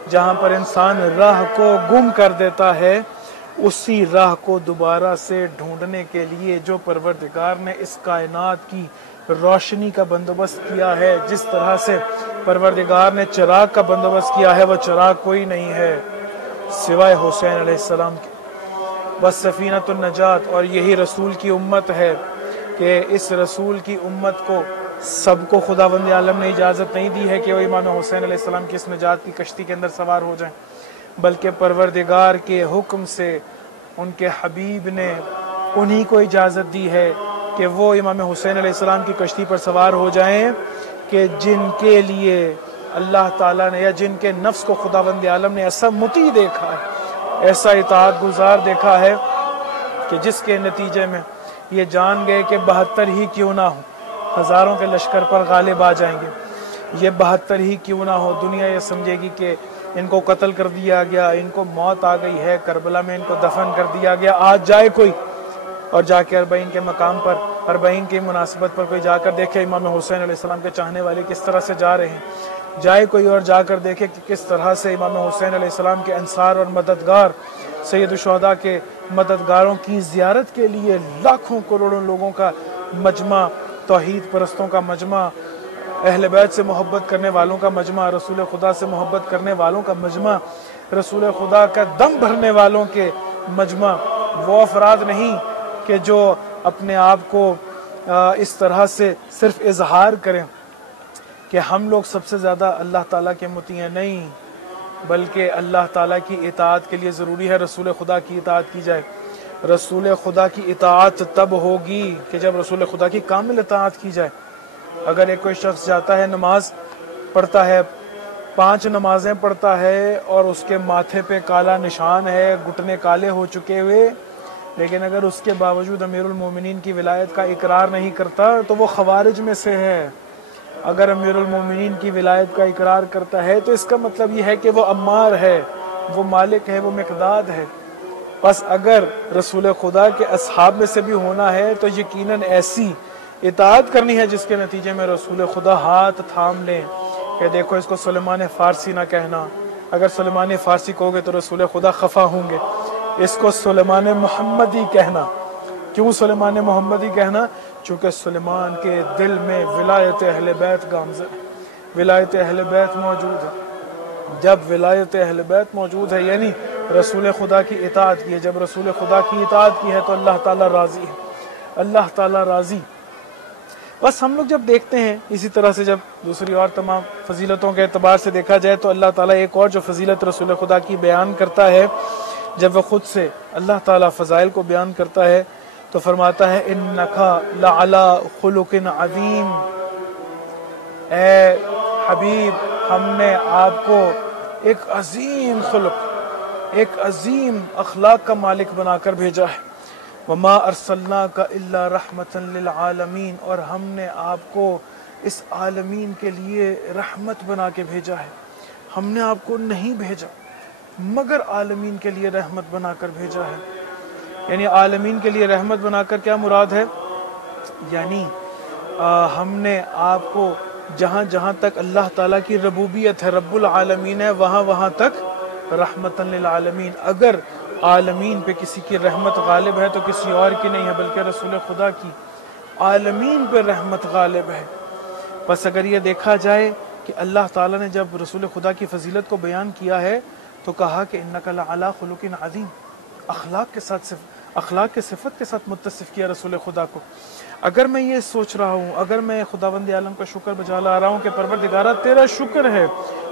جہاں پر انسان راہ کو گم کر دیتا ہے، اسی راہ کو دوبارہ سے ڈھونڈنے کے لیے جو پروردگار نے اس کائنات کی روشنی کا بندوبست کیا ہے، جس طرح سے پروردگار نے چراغ کا بندوبست کیا ہے، وہ چراغ کوئی نہیں ہے سوائے حسین علیہ السلام کے، بس سفینۃ النجات۔ اور یہی رسول کی امت ہے کہ اس رسول کی امت کو سب کو خداوند عالم نے اجازت نہیں دی ہے کہ وہ امام حسین علیہ السلام کی اس نجات کی کشتی کے اندر سوار ہو جائیں، بلکہ پروردگار کے حکم سے ان کے حبیب نے انہی کو اجازت دی ہے کہ وہ امام حسین علیہ السلام کی کشتی پر سوار ہو جائیں، کہ جن کے لیے اللہ تعالیٰ نے یا جن کے نفس کو خداوند عالم نے ایسا مطیع دیکھا ہے، ایسا اطاعت گزار دیکھا ہے کہ جس کے نتیجے میں یہ جان گئے کہ 72 ہی کیوں نہ ہو ہزاروں کے لشکر پر غالب آ جائیں گے، یہ 72 ہی کیوں نہ ہو دنیا یہ سمجھے گی کہ ان کو قتل کر دیا گیا، ان کو موت آ گئی ہے، کربلا میں ان کو دفن کر دیا گیا، آج جائے کوئی اور جا کے 40 کے مقام پر 40 کی مناسبت پر کوئی جا کر دیکھے امام حسین علیہ السلام کے چاہنے والے کس طرح سے جا رہے ہیں، جائے کوئی اور جا کر دیکھے کہ کس طرح سے امام حسین علیہ السلام کے انصار اور مددگار سید الشہداء کے مددگاروں کی زیارت کے لیے لاکھوں کروڑوں لوگوں کا مجمع، توحید پرستوں کا مجمع، اہل بیت سے محبت کرنے والوں کا مجمع، رسول خدا سے محبت کرنے والوں کا مجمع، رسول خدا کا دم بھرنے والوں کے مجمع، وہ افراد نہیں کہ جو اپنے آپ کو اس طرح سے صرف اظہار کریں کہ ہم لوگ سب سے زیادہ اللہ تعالیٰ کے مطیع ہیں، نہیں، بلکہ اللہ تعالیٰ کی اطاعت کے لیے ضروری ہے رسول خدا کی اطاعت کی جائے۔ رسول خدا کی اطاعت تب ہوگی کہ جب رسول خدا کی کامل اطاعت کی جائے۔ اگر ایک کوئی شخص جاتا ہے نماز پڑھتا ہے، 5 نمازیں پڑھتا ہے اور اس کے ماتھے پہ کالا نشان ہے، گھٹنے کالے ہو چکے ہوئے، لیکن اگر اس کے باوجود امیر المومنین کی ولایت کا اقرار نہیں کرتا تو وہ خوارج میں سے ہے۔ اگر امیر المومنین کی ولایت کا اقرار کرتا ہے تو اس کا مطلب یہ ہے کہ وہ عمار ہے، وہ مالک ہے، وہ مقداد ہے۔ بس اگر رسول خدا کے اصحاب میں سے بھی ہونا ہے تو یقیناً ایسی اطاعت کرنی ہے جس کے نتیجے میں رسول خدا ہاتھ تھام لیں کہ دیکھو اس کو سلیمان فارسی نہ کہنا، اگر سلیمان فارسی کہو گے تو رسول خدا خفا ہوں گے، اس کو سلیمان محمدی کہنا، کیوں سلیمان محمدی کہنا؟ چونکہ سلیمان کے دل میں ولایت اہل بیت گامزن ہے، ولایت اہل بیت موجود ہے۔ جب ولایت اہل بیت موجود ہے یعنی رسول خدا کی اطاعت کی ہے، جب رسول خدا کی اطاعت کی ہے تو اللہ تعالیٰ راضی ہے، اللہ تعالیٰ راضی۔ بس ہم لوگ جب دیکھتے ہیں اسی طرح سے، جب دوسری اور تمام فضیلتوں کے اعتبار سے دیکھا جائے تو اللہ تعالیٰ ایک اور جو فضیلت رسول خدا کی بیان کرتا ہے، جب وہ خود سے اللہ تعالیٰ فضائل کو بیان کرتا ہے تو فرماتا ہے اِنَّكَ لَعَلَىٰ خُلُقٍ عَظِيمٍ، اے حبیب ہم نے آپ کو ایک عظیم خلق، ایک عظیم اخلاق کا مالک بنا کر بھیجا ہے۔ وَمَا أَرْسَلْنَاكَ إِلَّا رَحْمَةً لِلْعَالَمِينَ، اور ہم نے آپ کو اس عالمین کے لیے رحمت بنا کے بھیجا ہے۔ ہم نے آپ کو نہیں بھیجا مگر عالمین کے لیے رحمت بنا کر بھیجا ہے۔ یعنی عالمین کے لیے رحمت بنا کر کیا مراد ہے؟ یعنی ہم نے آپ کو جہاں جہاں تک اللہ تعالیٰ کی ربوبیت ہے، رب العالمین ہے، وہاں وہاں تک رحمتاً للعالمین۔ اگر عالمین پہ کسی کی رحمت غالب ہے تو کسی اور کی نہیں ہے بلکہ رسول خدا کی عالمین پہ رحمت غالب ہے۔ بس اگر یہ دیکھا جائے کہ اللہ تعالیٰ نے جب رسول خدا کی فضیلت کو بیان کیا ہے تو کہا کہ انک لعلی خلق عظیم، اخلاق کے صفت کے ساتھ متصف کیا رسول خدا کو۔ اگر میں یہ سوچ رہا ہوں، اگر میں خداوند عالم کا شکر بجا لا رہا ہوں کہ پروردگارہ تیرا شکر ہے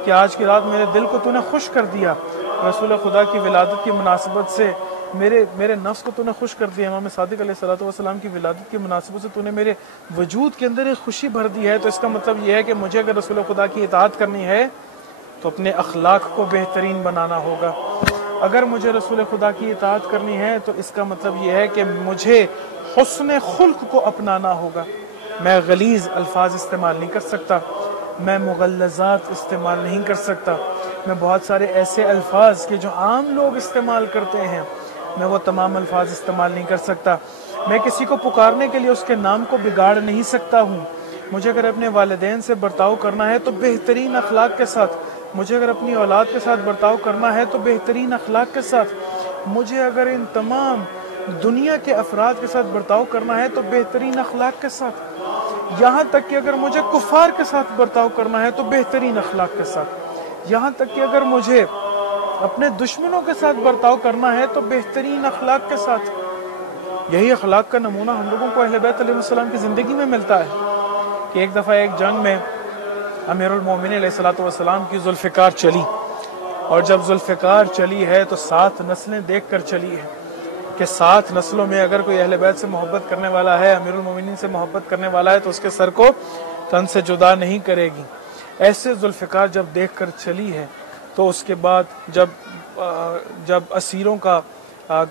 کہ آج کی رات میرے دل کو تو نے خوش کر دیا، رسول خدا کی ولادت کی مناسبت سے میرے نفس کو تو نے خوش کر دیا، امام صادق علیہ السلام کی ولادت کی مناسبت سے تو نے میرے وجود کے اندر ایک خوشی بھر دی ہے، تو اس کا مطلب یہ ہے کہ مجھے اگر رسول خدا کی اطاعت کرنی ہے تو اپنے اخلاق کو بہترین بنانا ہوگا۔ اگر مجھے رسول خدا کی اطاعت کرنی ہے تو اس کا مطلب یہ ہے کہ مجھے حسن خلق کو اپنانا ہوگا۔ میں غلیظ الفاظ استعمال نہیں کر سکتا، میں مغلظات استعمال نہیں کر سکتا، میں بہت سارے ایسے الفاظ کے جو عام لوگ استعمال کرتے ہیں میں وہ تمام الفاظ استعمال نہیں کر سکتا۔ میں کسی کو پکارنے کے لیے اس کے نام کو بگاڑ نہیں سکتا ہوں۔ مجھے اگر اپنے والدین سے برتاؤ کرنا ہے تو بہترین اخلاق کے ساتھ، مجھے اگر اپنی اولاد کے ساتھ برتاؤ کرنا ہے تو بہترین اخلاق کے ساتھ، مجھے اگر ان تمام دنیا کے افراد کے ساتھ برتاؤ کرنا ہے تو بہترین اخلاق کے ساتھ، یہاں تک کہ اگر مجھے کفار کے ساتھ برتاؤ کرنا ہے تو بہترین اخلاق کے ساتھ، یہاں تک کہ اگر مجھے اپنے دشمنوں کے ساتھ برتاؤ کرنا ہے تو بہترین اخلاق کے ساتھ۔ یہی اخلاق کا نمونہ ہم لوگوں کو اہل بیت علیہ السلام کی زندگی میں ملتا ہے کہ ایک دفعہ ایک جنگ میں امیر المومنین علیہ السلام کی ذوالفقار چلی، اور جب ذوالفقار چلی ہے تو 7 نسلیں دیکھ کر چلی ہے کہ 7 نسلوں میں اگر کوئی اہل بیت سے محبت کرنے والا ہے، امیر المومنین سے محبت کرنے والا ہے تو اس کے سر کو تن سے جدا نہیں کرے گی۔ ایسے ذوالفقار جب دیکھ کر چلی ہے تو اس کے بعد جب اسیروں کا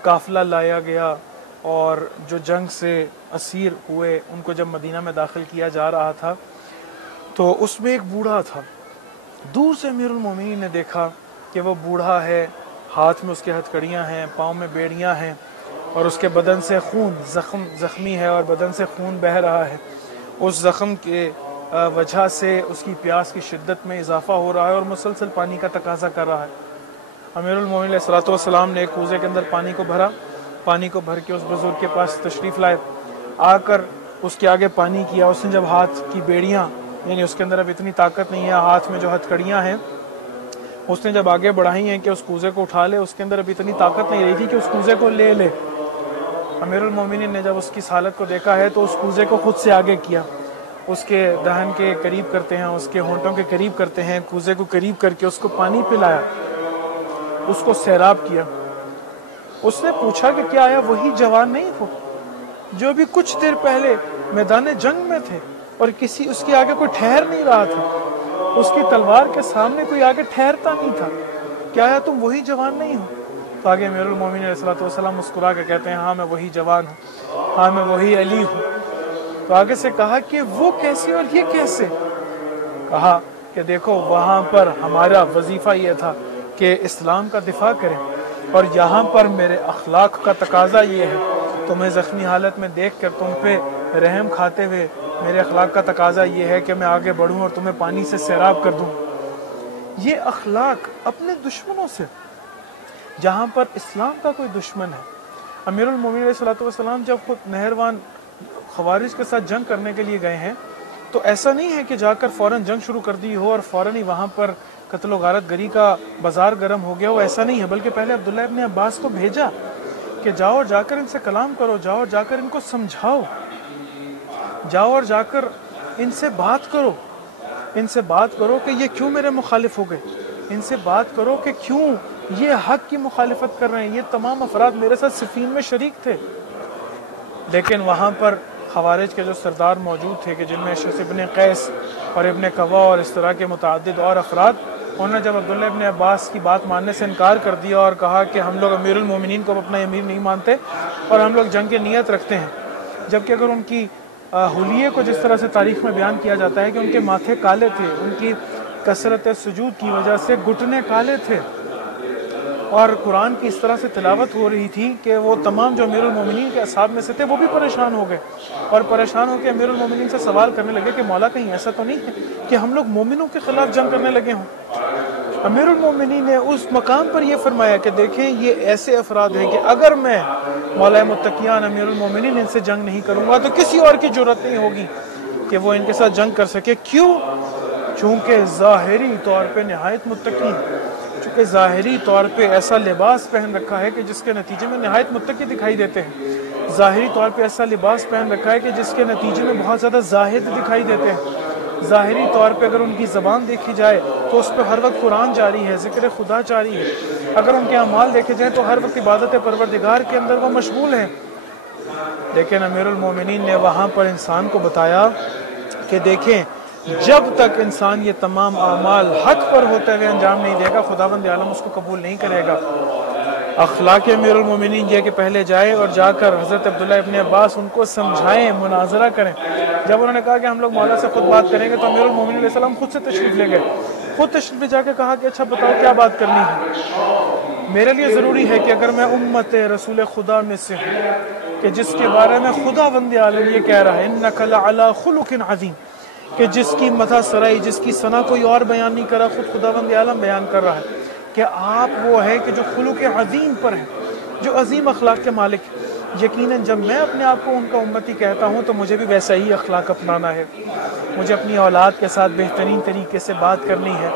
قافلہ لایا گیا اور جو جنگ سے اسیر ہوئے ان کو جب مدینہ میں داخل کیا جا رہا تھا تو اس میں ایک بوڑھا تھا۔ دور سے امیر المومنین نے دیکھا کہ وہ بوڑھا ہے، ہاتھ میں اس کے ہتھکڑیاں ہیں، پاؤں میں بیڑیاں ہیں، اور اس کے بدن سے خون زخمی ہے اور بدن سے خون بہہ رہا ہے۔ اس زخم کے وجہ سے اس کی پیاس کی شدت میں اضافہ ہو رہا ہے اور مسلسل پانی کا تقاضا کر رہا ہے۔ امیر المومنین علیہ السلام نے ایک کوزے کے اندر پانی کو بھرا، پانی کو بھر کے اس بزرگ کے پاس تشریف لائے، آ کر اس کے آگے پانی کیا۔ اس نے جب ہاتھ کی بیڑیاں، یعنی اس کے اندر اب اتنی طاقت نہیں ہے، ہاتھ میں جو ہتھکڑیاں ہیں اس نے جب آگے بڑھائی ہیں کہ اس کوزے کو اٹھا لے، اس کے اندر اب اتنی طاقت نہیں رہی تھی کہ اس کوزے کو لے لے۔ امیر المومنین نے جب اس کی حالت کو دیکھا ہے تو اس کوزے کو خود سے آگے کیا، اس کے دہن کے قریب کرتے ہیں، اس کے ہونٹوں کے قریب کرتے ہیں، کوزے کو قریب کر کے اس کو پانی پلایا، اس کو سیراب کیا۔ اس نے پوچھا کہ کیا آیا وہی جوان نہیں ہو جو ابھی کچھ دیر پہلے میدان جنگ میں تھے اور اس کے آگے کوئی ٹھہر نہیں رہا تھا، اس کی تلوار کے سامنے کوئی آگے ٹھہرتا نہیں تھا، کیا آیا تم وہی جوان نہیں ہو؟ تو آگے امیر المومنین علیہ السلام مسکرا کے کہتے ہیں ہاں میں وہی جوان ہوں، ہاں میں وہی علی ہوں۔ تو آگے سے کہا کہ وہ کیسے اور یہ کیسے؟ کہا کہ دیکھو وہاں پر ہمارا وظیفہ یہ تھا کہ اسلام کا دفاع کریں، اور یہاں پر میرے اخلاق کا تقاضا یہ ہے، تمہیں زخمی حالت میں دیکھ کر تم پہ رحم کھاتے ہوئے میرے اخلاق کا تقاضا یہ ہے کہ میں آگے بڑھوں اور تمہیں پانی سے سیراب کر دوں۔ یہ اخلاق اپنے دشمنوں سے، جہاں پر اسلام کا کوئی دشمن ہے، امیر المومنین علیہ الصلوۃ والسلام جب خود نہروان خوارج کے ساتھ جنگ کرنے کے لیے گئے ہیں تو ایسا نہیں ہے کہ جا کر فوراً جنگ شروع کر دی ہو اور فوراً ہی وہاں پر قتل و غارت گری کا بازار گرم ہو گیا ہو، ایسا نہیں ہے، بلکہ پہلے عبداللہ ابن عباس کو بھیجا کہ جاؤ اور جا کر ان سے کلام کرو، جاؤ اور جا کر ان کو سمجھاؤ، جاؤ اور جا کر ان سے بات کرو، ان سے بات کرو کہ یہ کیوں میرے مخالف ہو گئے، ان سے بات کرو کہ کیوں یہ حق کی مخالفت کر رہے ہیں، یہ تمام افراد میرے ساتھ صفین میں شریک تھے۔ لیکن وہاں پر خوارج کے جو سردار موجود تھے کہ جن میں اشعث ابن قیس اور ابن قوا اور اس طرح کے متعدد اور افراد، انہوں نے جب عبداللہ ابن عباس کی بات ماننے سے انکار کر دیا اور کہا کہ ہم لوگ امیر المومنین کو اپنا امیر نہیں مانتے اور ہم لوگ جنگ کی نیت رکھتے ہیں، جبکہ اگر ان کی حلیے کو جس طرح سے تاریخ میں بیان کیا جاتا ہے کہ ان کے ماتھے کالے تھے، ان کی کثرت سجود کی وجہ سے گھٹنے کالے تھے، اور قرآن کی اس طرح سے تلاوت ہو رہی تھی کہ وہ تمام جو امیر المومنین کے اصحاب میں سے تھے وہ بھی پریشان ہو گئے اور پریشان ہو کے امیر المومنین سے سوال کرنے لگے کہ مولا کہیں ایسا تو نہیں ہے کہ ہم لوگ مومنوں کے خلاف جنگ کرنے لگے ہوں۔ امیر المومنین نے اس مقام پر یہ فرمایا کہ دیکھیں یہ ایسے افراد ہیں کہ اگر میں مولا متقیان امیر المومنین ان سے جنگ نہیں کروں گا تو کسی اور کی جرأت نہیں ہوگی کہ وہ ان کے ساتھ جنگ کر سکے۔ کیوں؟ چونکہ ظاہری طور پہ نہایت متقی ہیں، چونکہ ظاہری طور پہ ایسا لباس پہن رکھا ہے کہ جس کے نتیجے میں نہایت متقی دکھائی دیتے ہیں، ظاہری طور پہ ایسا لباس پہن رکھا ہے کہ جس کے نتیجے میں بہت زیادہ زاہد دکھائی دیتے ہیں، ظاہری طور پہ اگر ان کی زبان دیکھی جائے تو اس پہ ہر وقت قرآن جاری ہے، ذکر خدا جاری ہے، اگر ان کے اعمال دیکھے جائیں تو ہر وقت عبادت پروردگار کے اندر وہ مشغول ہیں۔ لیکن امیر المومنین نے وہاں پر انسان کو بتایا کہ دیکھیں جب تک انسان یہ تمام اعمال حق پر ہوتے ہوئے انجام نہیں دے گا خداوند عالم اس کو قبول نہیں کرے گا۔ اخلاق امیر المومنین یہ کہ پہلے جائے اور جا کر حضرت عبداللہ ابن عباس ان کو سمجھائیں، مناظرہ کریں۔ جب انہوں نے کہا کہ ہم لوگ مولا سے خود بات کریں گے تو امیر المومنین علیہ السلام خود سے تشریف لے گئے، خود تشریف لے جا کے کہا کہ اچھا بتاؤ کیا بات کرنی ہے۔ میرے لیے ضروری ہے کہ اگر میں امت رسول خدا میں سے ہوں کہ جس کے بارے میں خداوند عالم یہ کہہ رہا ہے انک لعلی خلق عظیم، کہ جس کی مدح سرائی، جس کی ثنا کوئی اور بیان نہیں کر رہا، خود خداوند عالم بیان کر رہا ہے کہ آپ وہ ہے کہ جو خلق عظیم پر ہیں، جو عظیم اخلاق کے مالک ہیں۔ یقیناً جب میں اپنے آپ کو ان کا امتی کہتا ہوں تو مجھے بھی ویسا ہی اخلاق اپنانا ہے، مجھے اپنی اولاد کے ساتھ بہترین طریقے سے بات کرنی ہے،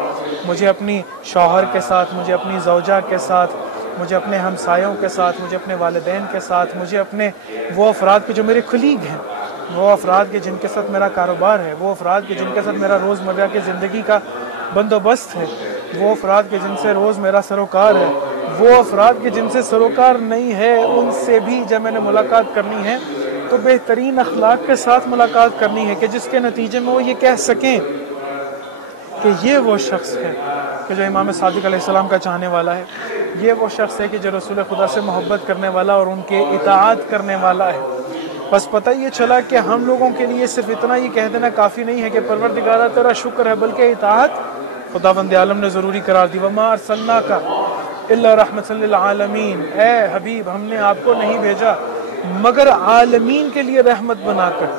مجھے اپنی شوہر کے ساتھ، مجھے اپنی زوجہ کے ساتھ، مجھے اپنے ہمسایوں کے ساتھ، مجھے اپنے والدین کے ساتھ، مجھے اپنے وہ افراد کے جو میرے کلیگ ہیں، وہ افراد کے جن کے ساتھ میرا کاروبار ہے، وہ افراد کے جن کے ساتھ میرا روزمرہ کی زندگی کا بندوبست ہے، وہ افراد کے جن سے روز میرا سروکار ہے، وہ افراد کے جن سے سروکار نہیں ہے ان سے بھی جب میں نے ملاقات کرنی ہے تو بہترین اخلاق کے ساتھ ملاقات کرنی ہے کہ جس کے نتیجے میں وہ یہ کہہ سکیں کہ یہ وہ شخص ہے کہ جو امام صادق علیہ السلام کا چاہنے والا ہے، یہ وہ شخص ہے کہ جو رسول خدا سے محبت کرنے والا اور ان کے اطاعت کرنے والا ہے۔ بس پتہ یہ چلا کہ ہم لوگوں کے لیے صرف اتنا یہ کہہ دینا کافی نہیں ہے کہ پروردگارہ تیرا شکر ہے، بلکہ اطاعت خداوند عالم نے ضروری قرار دی۔ وما ارسلناک الا رحمۃ للعالمین، اے حبیب ہم نے آپ کو نہیں بھیجا مگر عالمین کے لیے رحمت بنا کر۔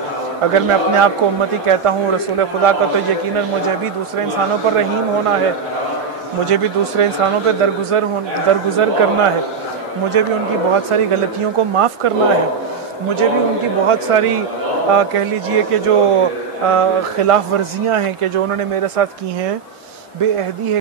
اگر میں اپنے آپ کو امتی کہتا ہوں رسول خدا کا تو یقیناً مجھے بھی دوسرے انسانوں پر رحیم ہونا ہے، مجھے بھی دوسرے انسانوں پہ درگزر کرنا ہے، مجھے بھی ان کی بہت ساری غلطیوں کو معاف کرنا ہے، مجھے بھی ان کی بہت ساری کہہ لیجئے کہ جو خلاف ورزیاں ہیں کہ جو انہوں نے میرے ساتھ کی ہیں، بے عہدی ہے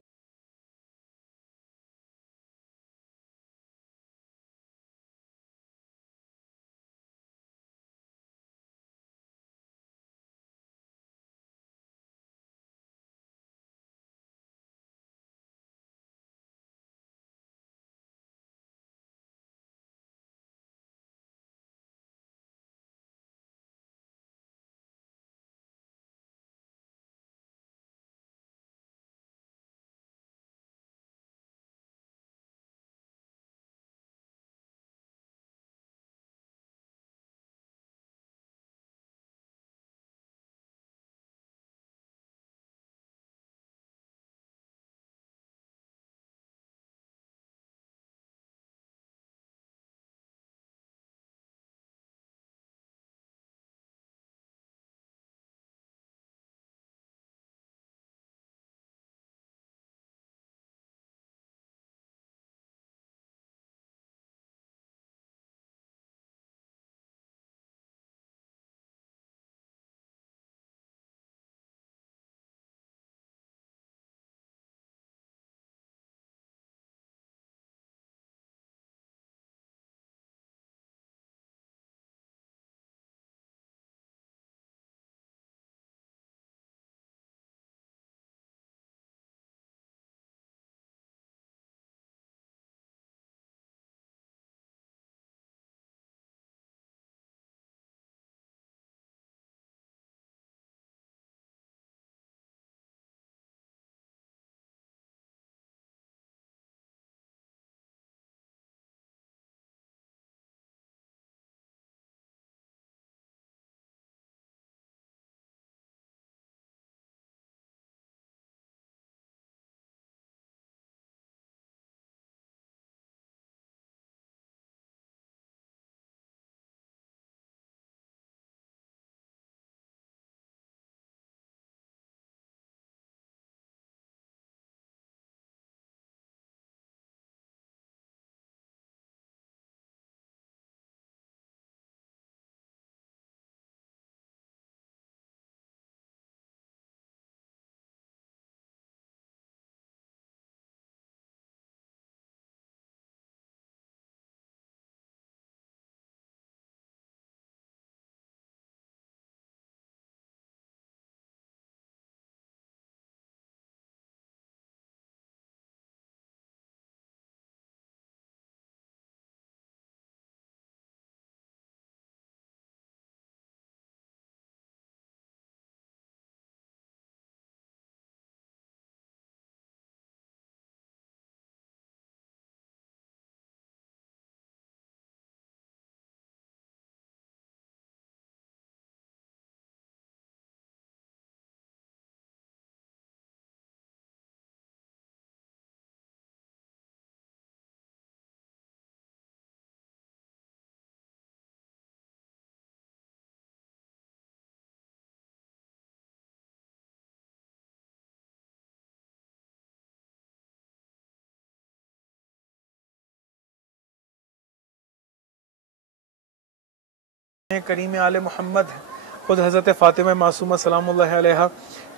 کریم آل محمد ہیں، خود حضرت فاطمہ معصومہ سلام اللہ علیہا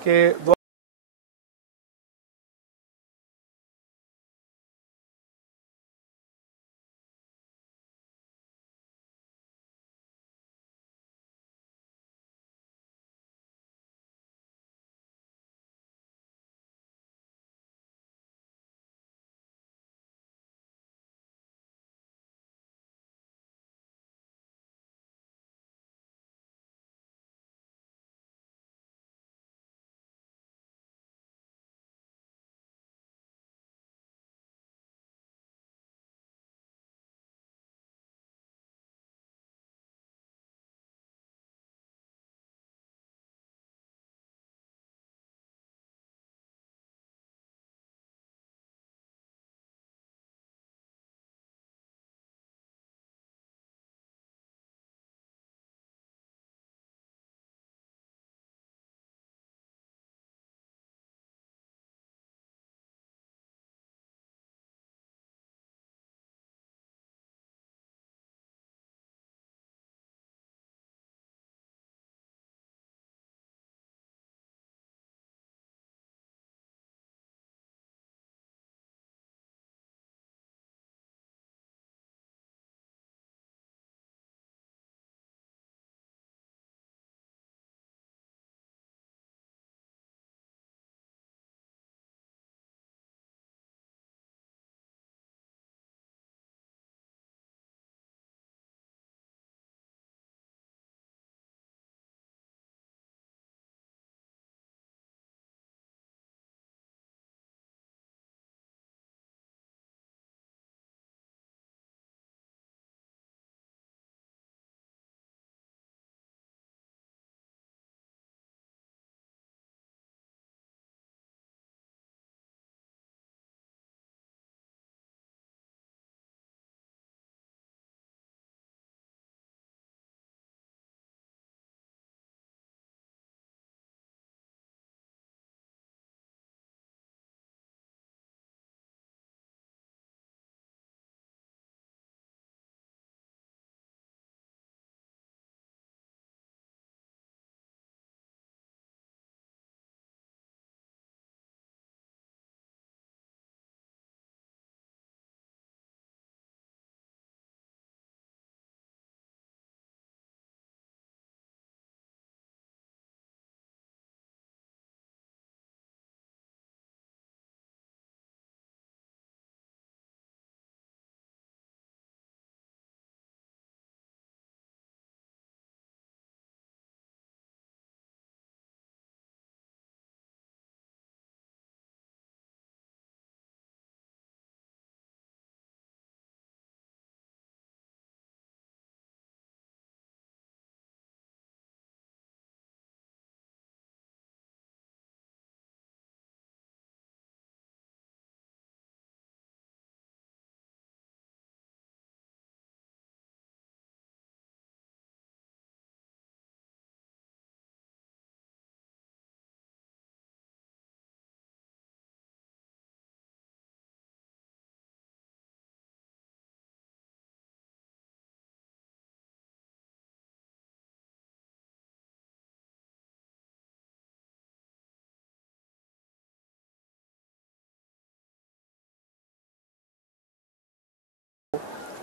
کے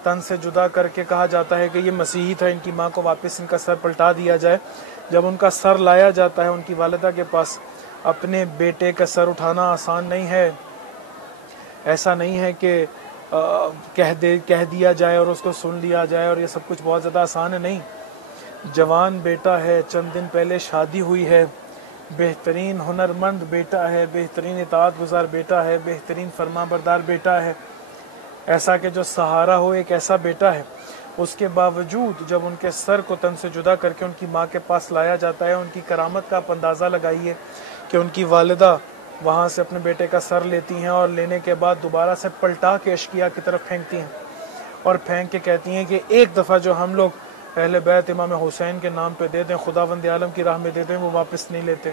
تن سے جدا کر کے کہا جاتا ہے کہ یہ مسیحی تھا، ان کی ماں کو واپس ان کا سر پلٹا دیا جائے۔ جب ان کا سر لایا جاتا ہے ان کی والدہ کے پاس، اپنے بیٹے کا سر اٹھانا آسان نہیں ہے۔ ایسا نہیں ہے کہ کہہ دیا جائے اور اس کو سن لیا جائے اور یہ سب کچھ بہت زیادہ آسان ہے، نہیں۔ جوان بیٹا ہے، چند دن پہلے شادی ہوئی ہے، بہترین ہنرمند بیٹا ہے، بہترین اطاعت گزار بیٹا ہے، بہترین فرما بردار بیٹا ہے، ایسا کہ جو سہارا ہو، ایک ایسا بیٹا ہے۔ اس کے باوجود جب ان کے سر کو تن سے جدا کر کے ان کی ماں کے پاس لایا جاتا ہے، ان کی کرامت کا آپ اندازہ لگائیے کہ ان کی والدہ وہاں سے اپنے بیٹے کا سر لیتی ہیں اور لینے کے بعد دوبارہ سے پلٹا کے اشکیا کی طرف پھینکتی ہیں اور پھینک کے کہتی ہیں کہ ایک دفعہ جو ہم لوگ اہل بیت امام حسین کے نام پہ دے دیں، خداوند عالم کی راہ میں دے دیں، وہ واپس نہیں لیتے۔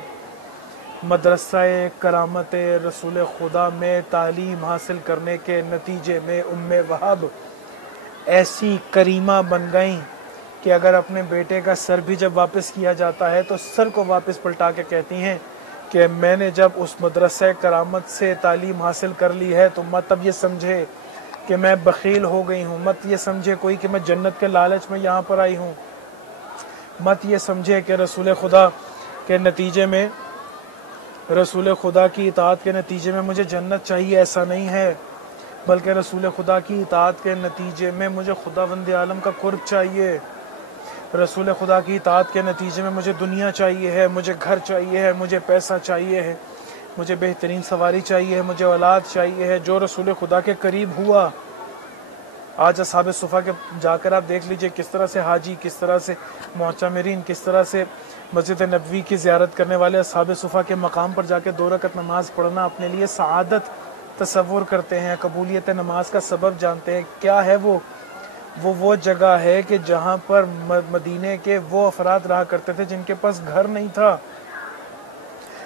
مدرسہ کرامت رسول خدا میں تعلیم حاصل کرنے کے نتیجے میں وہاب ایسی کریمہ بن گئیں کہ اگر اپنے بیٹے کا سر بھی جب واپس کیا جاتا ہے تو سر کو واپس پلٹا کے کہتی ہیں کہ میں نے جب اس مدرسہ کرامت سے تعلیم حاصل کر لی ہے تو مت اب یہ سمجھے کہ میں بخیل ہو گئی ہوں، مت یہ سمجھے کوئی کہ میں جنت کے لالچ میں یہاں پر آئی ہوں، مت یہ سمجھے کہ رسول خدا کے نتیجے میں، رسول خدا کی اطاعت کے نتیجے میں مجھے جنت چاہیے، ایسا نہیں ہے، بلکہ رسول خدا کی اطاعت کے نتیجے میں مجھے خداوند عالم کا قرب چاہیے، رسول خدا کی اطاعت کے نتیجے میں مجھے دنیا چاہیے ہے، مجھے گھر چاہیے ہے، مجھے پیسہ چاہیے ہے، مجھے بہترین سواری چاہیے ہے، مجھے اولاد چاہیے ہے۔ جو رسول خدا کے قریب ہوا، آج اصحاب صفا کے جا کر آپ دیکھ لیجئے کس طرح سے حاجی، کس طرح سے معتمرین، کس طرح سے مسجد نبوی کی زیارت کرنے والے اصحاب صفا کے مقام پر جا کے 2 رکعت نماز پڑھنا اپنے لیے سعادت تصور کرتے ہیں، قبولیت نماز کا سبب جانتے ہیں۔ کیا ہے وہ جگہ ہے کہ جہاں پر مدینے کے وہ افراد رہا کرتے تھے جن کے پاس گھر نہیں تھا،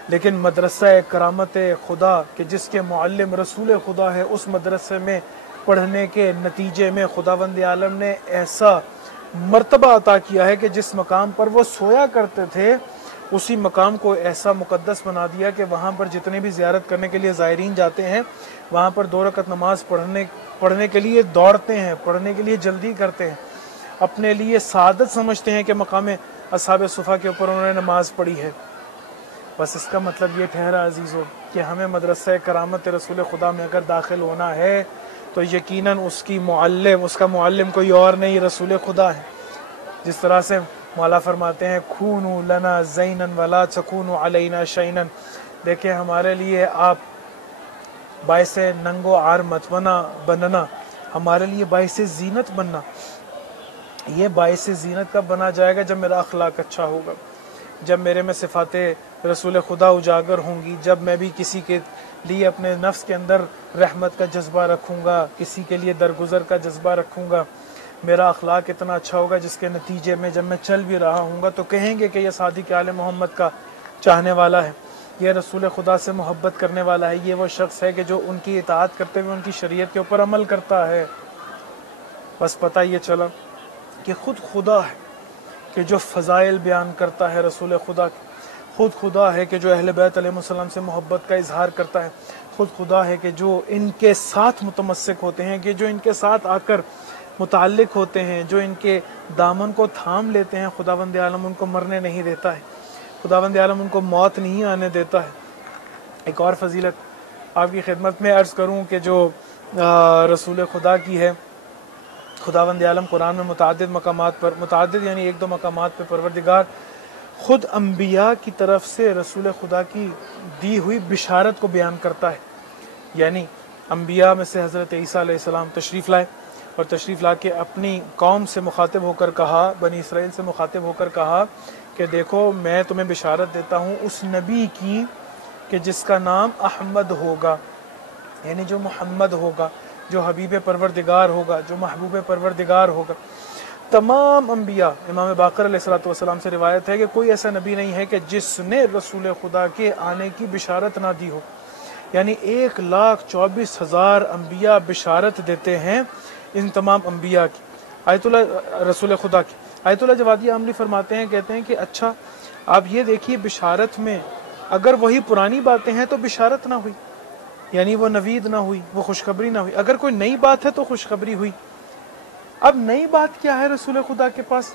لیکن مدرسہ کرامت خدا کہ جس کے معلم رسول خدا ہے، اس مدرسے میں پڑھنے کے نتیجے میں خداوند عالم نے ایسا مرتبہ عطا کیا ہے کہ جس مقام پر وہ سویا کرتے تھے اسی مقام کو ایسا مقدس بنا دیا کہ وہاں پر جتنے بھی زیارت کرنے کے لیے زائرین جاتے ہیں وہاں پر 2 رکعت نماز پڑھنے کے لیے دوڑتے ہیں، پڑھنے کے لیے جلدی کرتے ہیں، اپنے لیے سعادت سمجھتے ہیں کہ مقام اصحاب صفا کے اوپر انہوں نے نماز پڑھی ہے۔ بس اس کا مطلب یہ ٹھہرا عزیزو کہ ہمیں مدرسہ کرامت رسول خدا میں اگر داخل ہونا ہے تو یقیناً اس کا معلم کوئی اور نہیں، رسول خدا ہے۔ جس طرح سے مولا فرماتے ہیں کونوا لنا زینا ولا تکونوا علینا شینا، دیکھیں ہمارے لیے آپ باعث ننگ و عار مت بننا، ہمارے لیے باعث زینت بننا۔ یہ باعث زینت کب بنا جائے گا؟ جب میرا اخلاق اچھا ہوگا، جب میرے میں صفات رسول خدا اجاگر ہوں گی، جب میں بھی کسی کے لیے اپنے نفس کے اندر رحمت کا جذبہ رکھوں گا، کسی کے لیے درگزر کا جذبہ رکھوں گا، میرا اخلاق اتنا اچھا ہوگا جس کے نتیجے میں جب میں چل بھی رہا ہوں گا تو کہیں گے کہ یہ صادق آل محمد کا چاہنے والا ہے، یہ رسول خدا سے محبت کرنے والا ہے، یہ وہ شخص ہے کہ جو ان کی اطاعت کرتے ہوئے ان کی شریعت کے اوپر عمل کرتا ہے۔ بس پتہ یہ چلا کہ خود خدا ہے کہ جو فضائل بیان کرتا ہے رسول خدا کی، خود خدا ہے کہ جو اہل بیت علیہ السلام سے محبت کا اظہار کرتا ہے، خود خدا ہے کہ جو ان کے ساتھ متمسک ہوتے ہیں، کہ جو ان کے ساتھ آ کر متعلق ہوتے ہیں، جو ان کے دامن کو تھام لیتے ہیں، خداوند عالم ان کو مرنے نہیں دیتا ہے، خداوند عالم ان کو موت نہیں آنے دیتا ہے۔ ایک اور فضیلت آپ کی خدمت میں عرض کروں کہ جو رسول خدا کی ہے، خداوند عالم قرآن میں متعدد مقامات پر، متعدد یعنی 1-2 مقامات پہ پروردگار خود انبیاء کی طرف سے رسول خدا کی دی ہوئی بشارت کو بیان کرتا ہے۔ یعنی انبیاء میں سے حضرت عیسیٰ علیہ السلام تشریف لائے اور تشریف لا کے اپنی قوم سے مخاطب ہو کر کہا، بنی اسرائیل سے مخاطب ہو کر کہا کہ دیکھو میں تمہیں بشارت دیتا ہوں اس نبی کی کہ جس کا نام احمد ہوگا، یعنی جو محمد ہوگا، جو حبیب پروردگار ہوگا، جو محبوب پروردگار ہوگا۔ تمام انبیاء، امام باقر علیہ السلام سے روایت ہے کہ کوئی ایسا نبی نہیں ہے کہ جس نے رسول خدا کے آنے کی بشارت نہ دی ہو، یعنی 1,24,000 انبیاء بشارت دیتے ہیں ان تمام انبیاء کی، آیت اللہ رسول خدا کی۔ آیت اللہ جوادی عاملی فرماتے ہیں، کہتے ہیں کہ اچھا آپ یہ دیکھیے بشارت میں اگر وہی پرانی باتیں ہیں تو بشارت نہ ہوئی، یعنی وہ نوید نہ ہوئی، وہ خوشخبری نہ ہوئی، اگر کوئی نئی بات ہے تو خوشخبری ہوئی۔ اب نئی بات کیا ہے رسول خدا کے پاس؟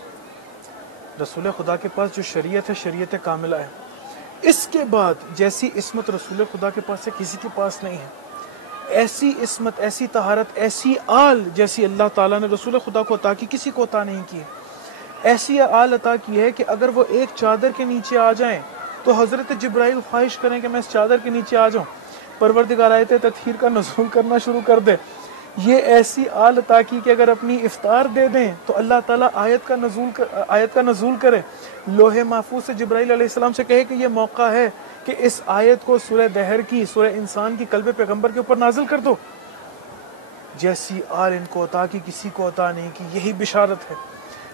رسول خدا کے پاس جو شریعت ہے شریعت کاملہ ہے، اس کے بعد جیسی عصمت رسول خدا کے پاس ہے کسی کے پاس نہیں ہے، ایسی عصمت، ایسی طہارت، ایسی آل جیسی اللہ تعالیٰ نے رسول خدا کو عطا کی کسی کو عطا نہیں کی ہے۔ ایسی آل عطا کی ہے کہ اگر وہ ایک چادر کے نیچے آ جائیں تو حضرت جبرائیل خواہش کریں کہ میں اس چادر کے نیچے آ جاؤں، پروردگار آیت تطہیر کا نزول کرنا شروع کر دے۔ یہ ایسی آل عطا کی کہ اگر اپنی افطار دے دیں تو اللہ تعالیٰ آیت کا نزول کرے، لوح محفوظ سے جبرائیل علیہ السلام سے کہے کہ یہ موقع ہے کہ اس آیت کو سورہ دہر کی، سورہ انسان کی قلب پیغمبر کے اوپر نازل کر دو۔ جیسی آل ان کو عطا کی کسی کو عطا نہیں کی۔ یہی بشارت ہے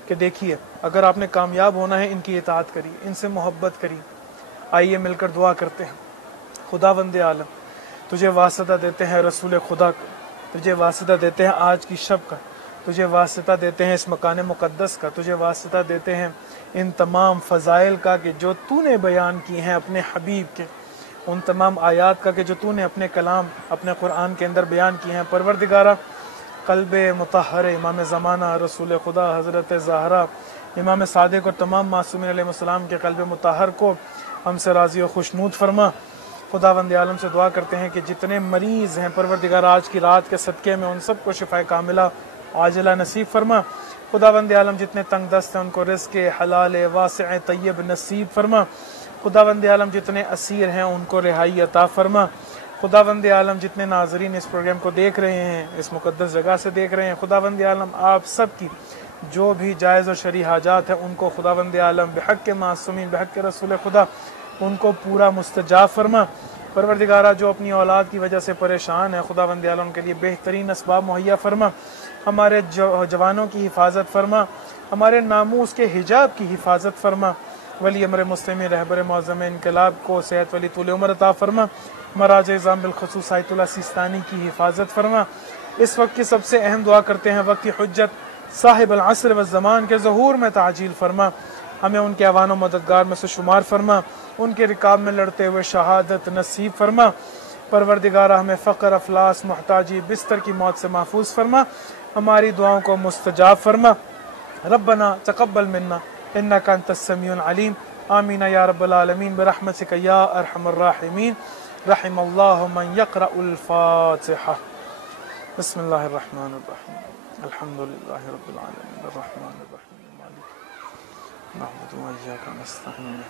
کہ دیکھیے اگر آپ نے کامیاب ہونا ہے ان کی اطاعت کریے، ان سے محبت کریے۔ آئیے مل کر دعا کرتے ہیں۔ خداوند عالم تجھے واسطہ دیتے ہیں رسول خدا کا، تجھے واسطہ دیتے ہیں آج کی شب کا، تجھے واسطہ دیتے ہیں اس مکان مقدس کا، تجھے واسطہ دیتے ہیں ان تمام فضائل کا کہ جو تو نے بیان کی ہیں اپنے حبیب کے، ان تمام آیات کا کہ جو تو نے اپنے کلام اپنے قرآن کے اندر بیان کی ہیں۔ پروردگارہ قلب مطہر امام زمانہ رسول خدا حضرت زہرا امام صادق اور تمام معصومین علیہ السلام کے قلب مطہر کو ہم سے راضی و خوشنود فرما۔ خداوند عالم سے دعا کرتے ہیں کہ جتنے مریض ہیں پروردگار آج کی رات کے صدقے میں ان سب کو شفا کاملہ عاجلہ نصیب فرما۔ خداوند عالم جتنے تنگ دست ہیں ان کو رزق حلال واسع طیب نصیب فرما۔ خداوند عالم جتنے اسیر ہیں ان کو رہائی عطا فرما۔ خداوند عالم جتنے ناظرین اس پروگرام کو دیکھ رہے ہیں، اس مقدس جگہ سے دیکھ رہے ہیں، خداوند عالم آپ سب کی جو بھی جائز و شرعی حاجات ہیں ان کو خداوند عالم بحق کے معصومین بحق رسول خدا ان کو پورا مستجاب فرما۔ پروردگارہ جو اپنی اولاد کی وجہ سے پریشان ہے خداوند عالم ان کے لیے بہترین اسباب مہیا فرما۔ ہمارے جوانوں کی حفاظت فرما، ہمارے ناموس کے حجاب کی حفاظت فرما۔ ولی امر مسلم رہبر معظم انقلاب کو صحت ولی طول عمر عطا فرما۔ مراج اعظام بالخصوص آیت اللہ سیستانی کی حفاظت فرما۔ اس وقت کی سب سے اہم دعا کرتے ہیں وقت کی حجت صاحب العصر والزمان کے ظہور میں تعجیل فرما، ہمیں ان کے اعوان و مددگار میں سے شمار فرما، ان کے رکاب میں لڑتے ہوئے شہادت نصیب فرما۔ پروردگارہ ہمیں فقر افلاس محتاجی بستر کی موت سے محفوظ فرما، ہماری دعاؤں کو مستجاب فرما۔ ربنا تقبل منا انک انت السمیع العلیم، آمین یا رب العالمین برحمتک یا ارحم الراحمین۔ رحم اللہ من یقرأ الفاتحہ۔ بسم اللہ الرحمن الرحیم، الحمد للہ رب العالمین الرحمن الرحیم مالک نعبد و ایاک نستعین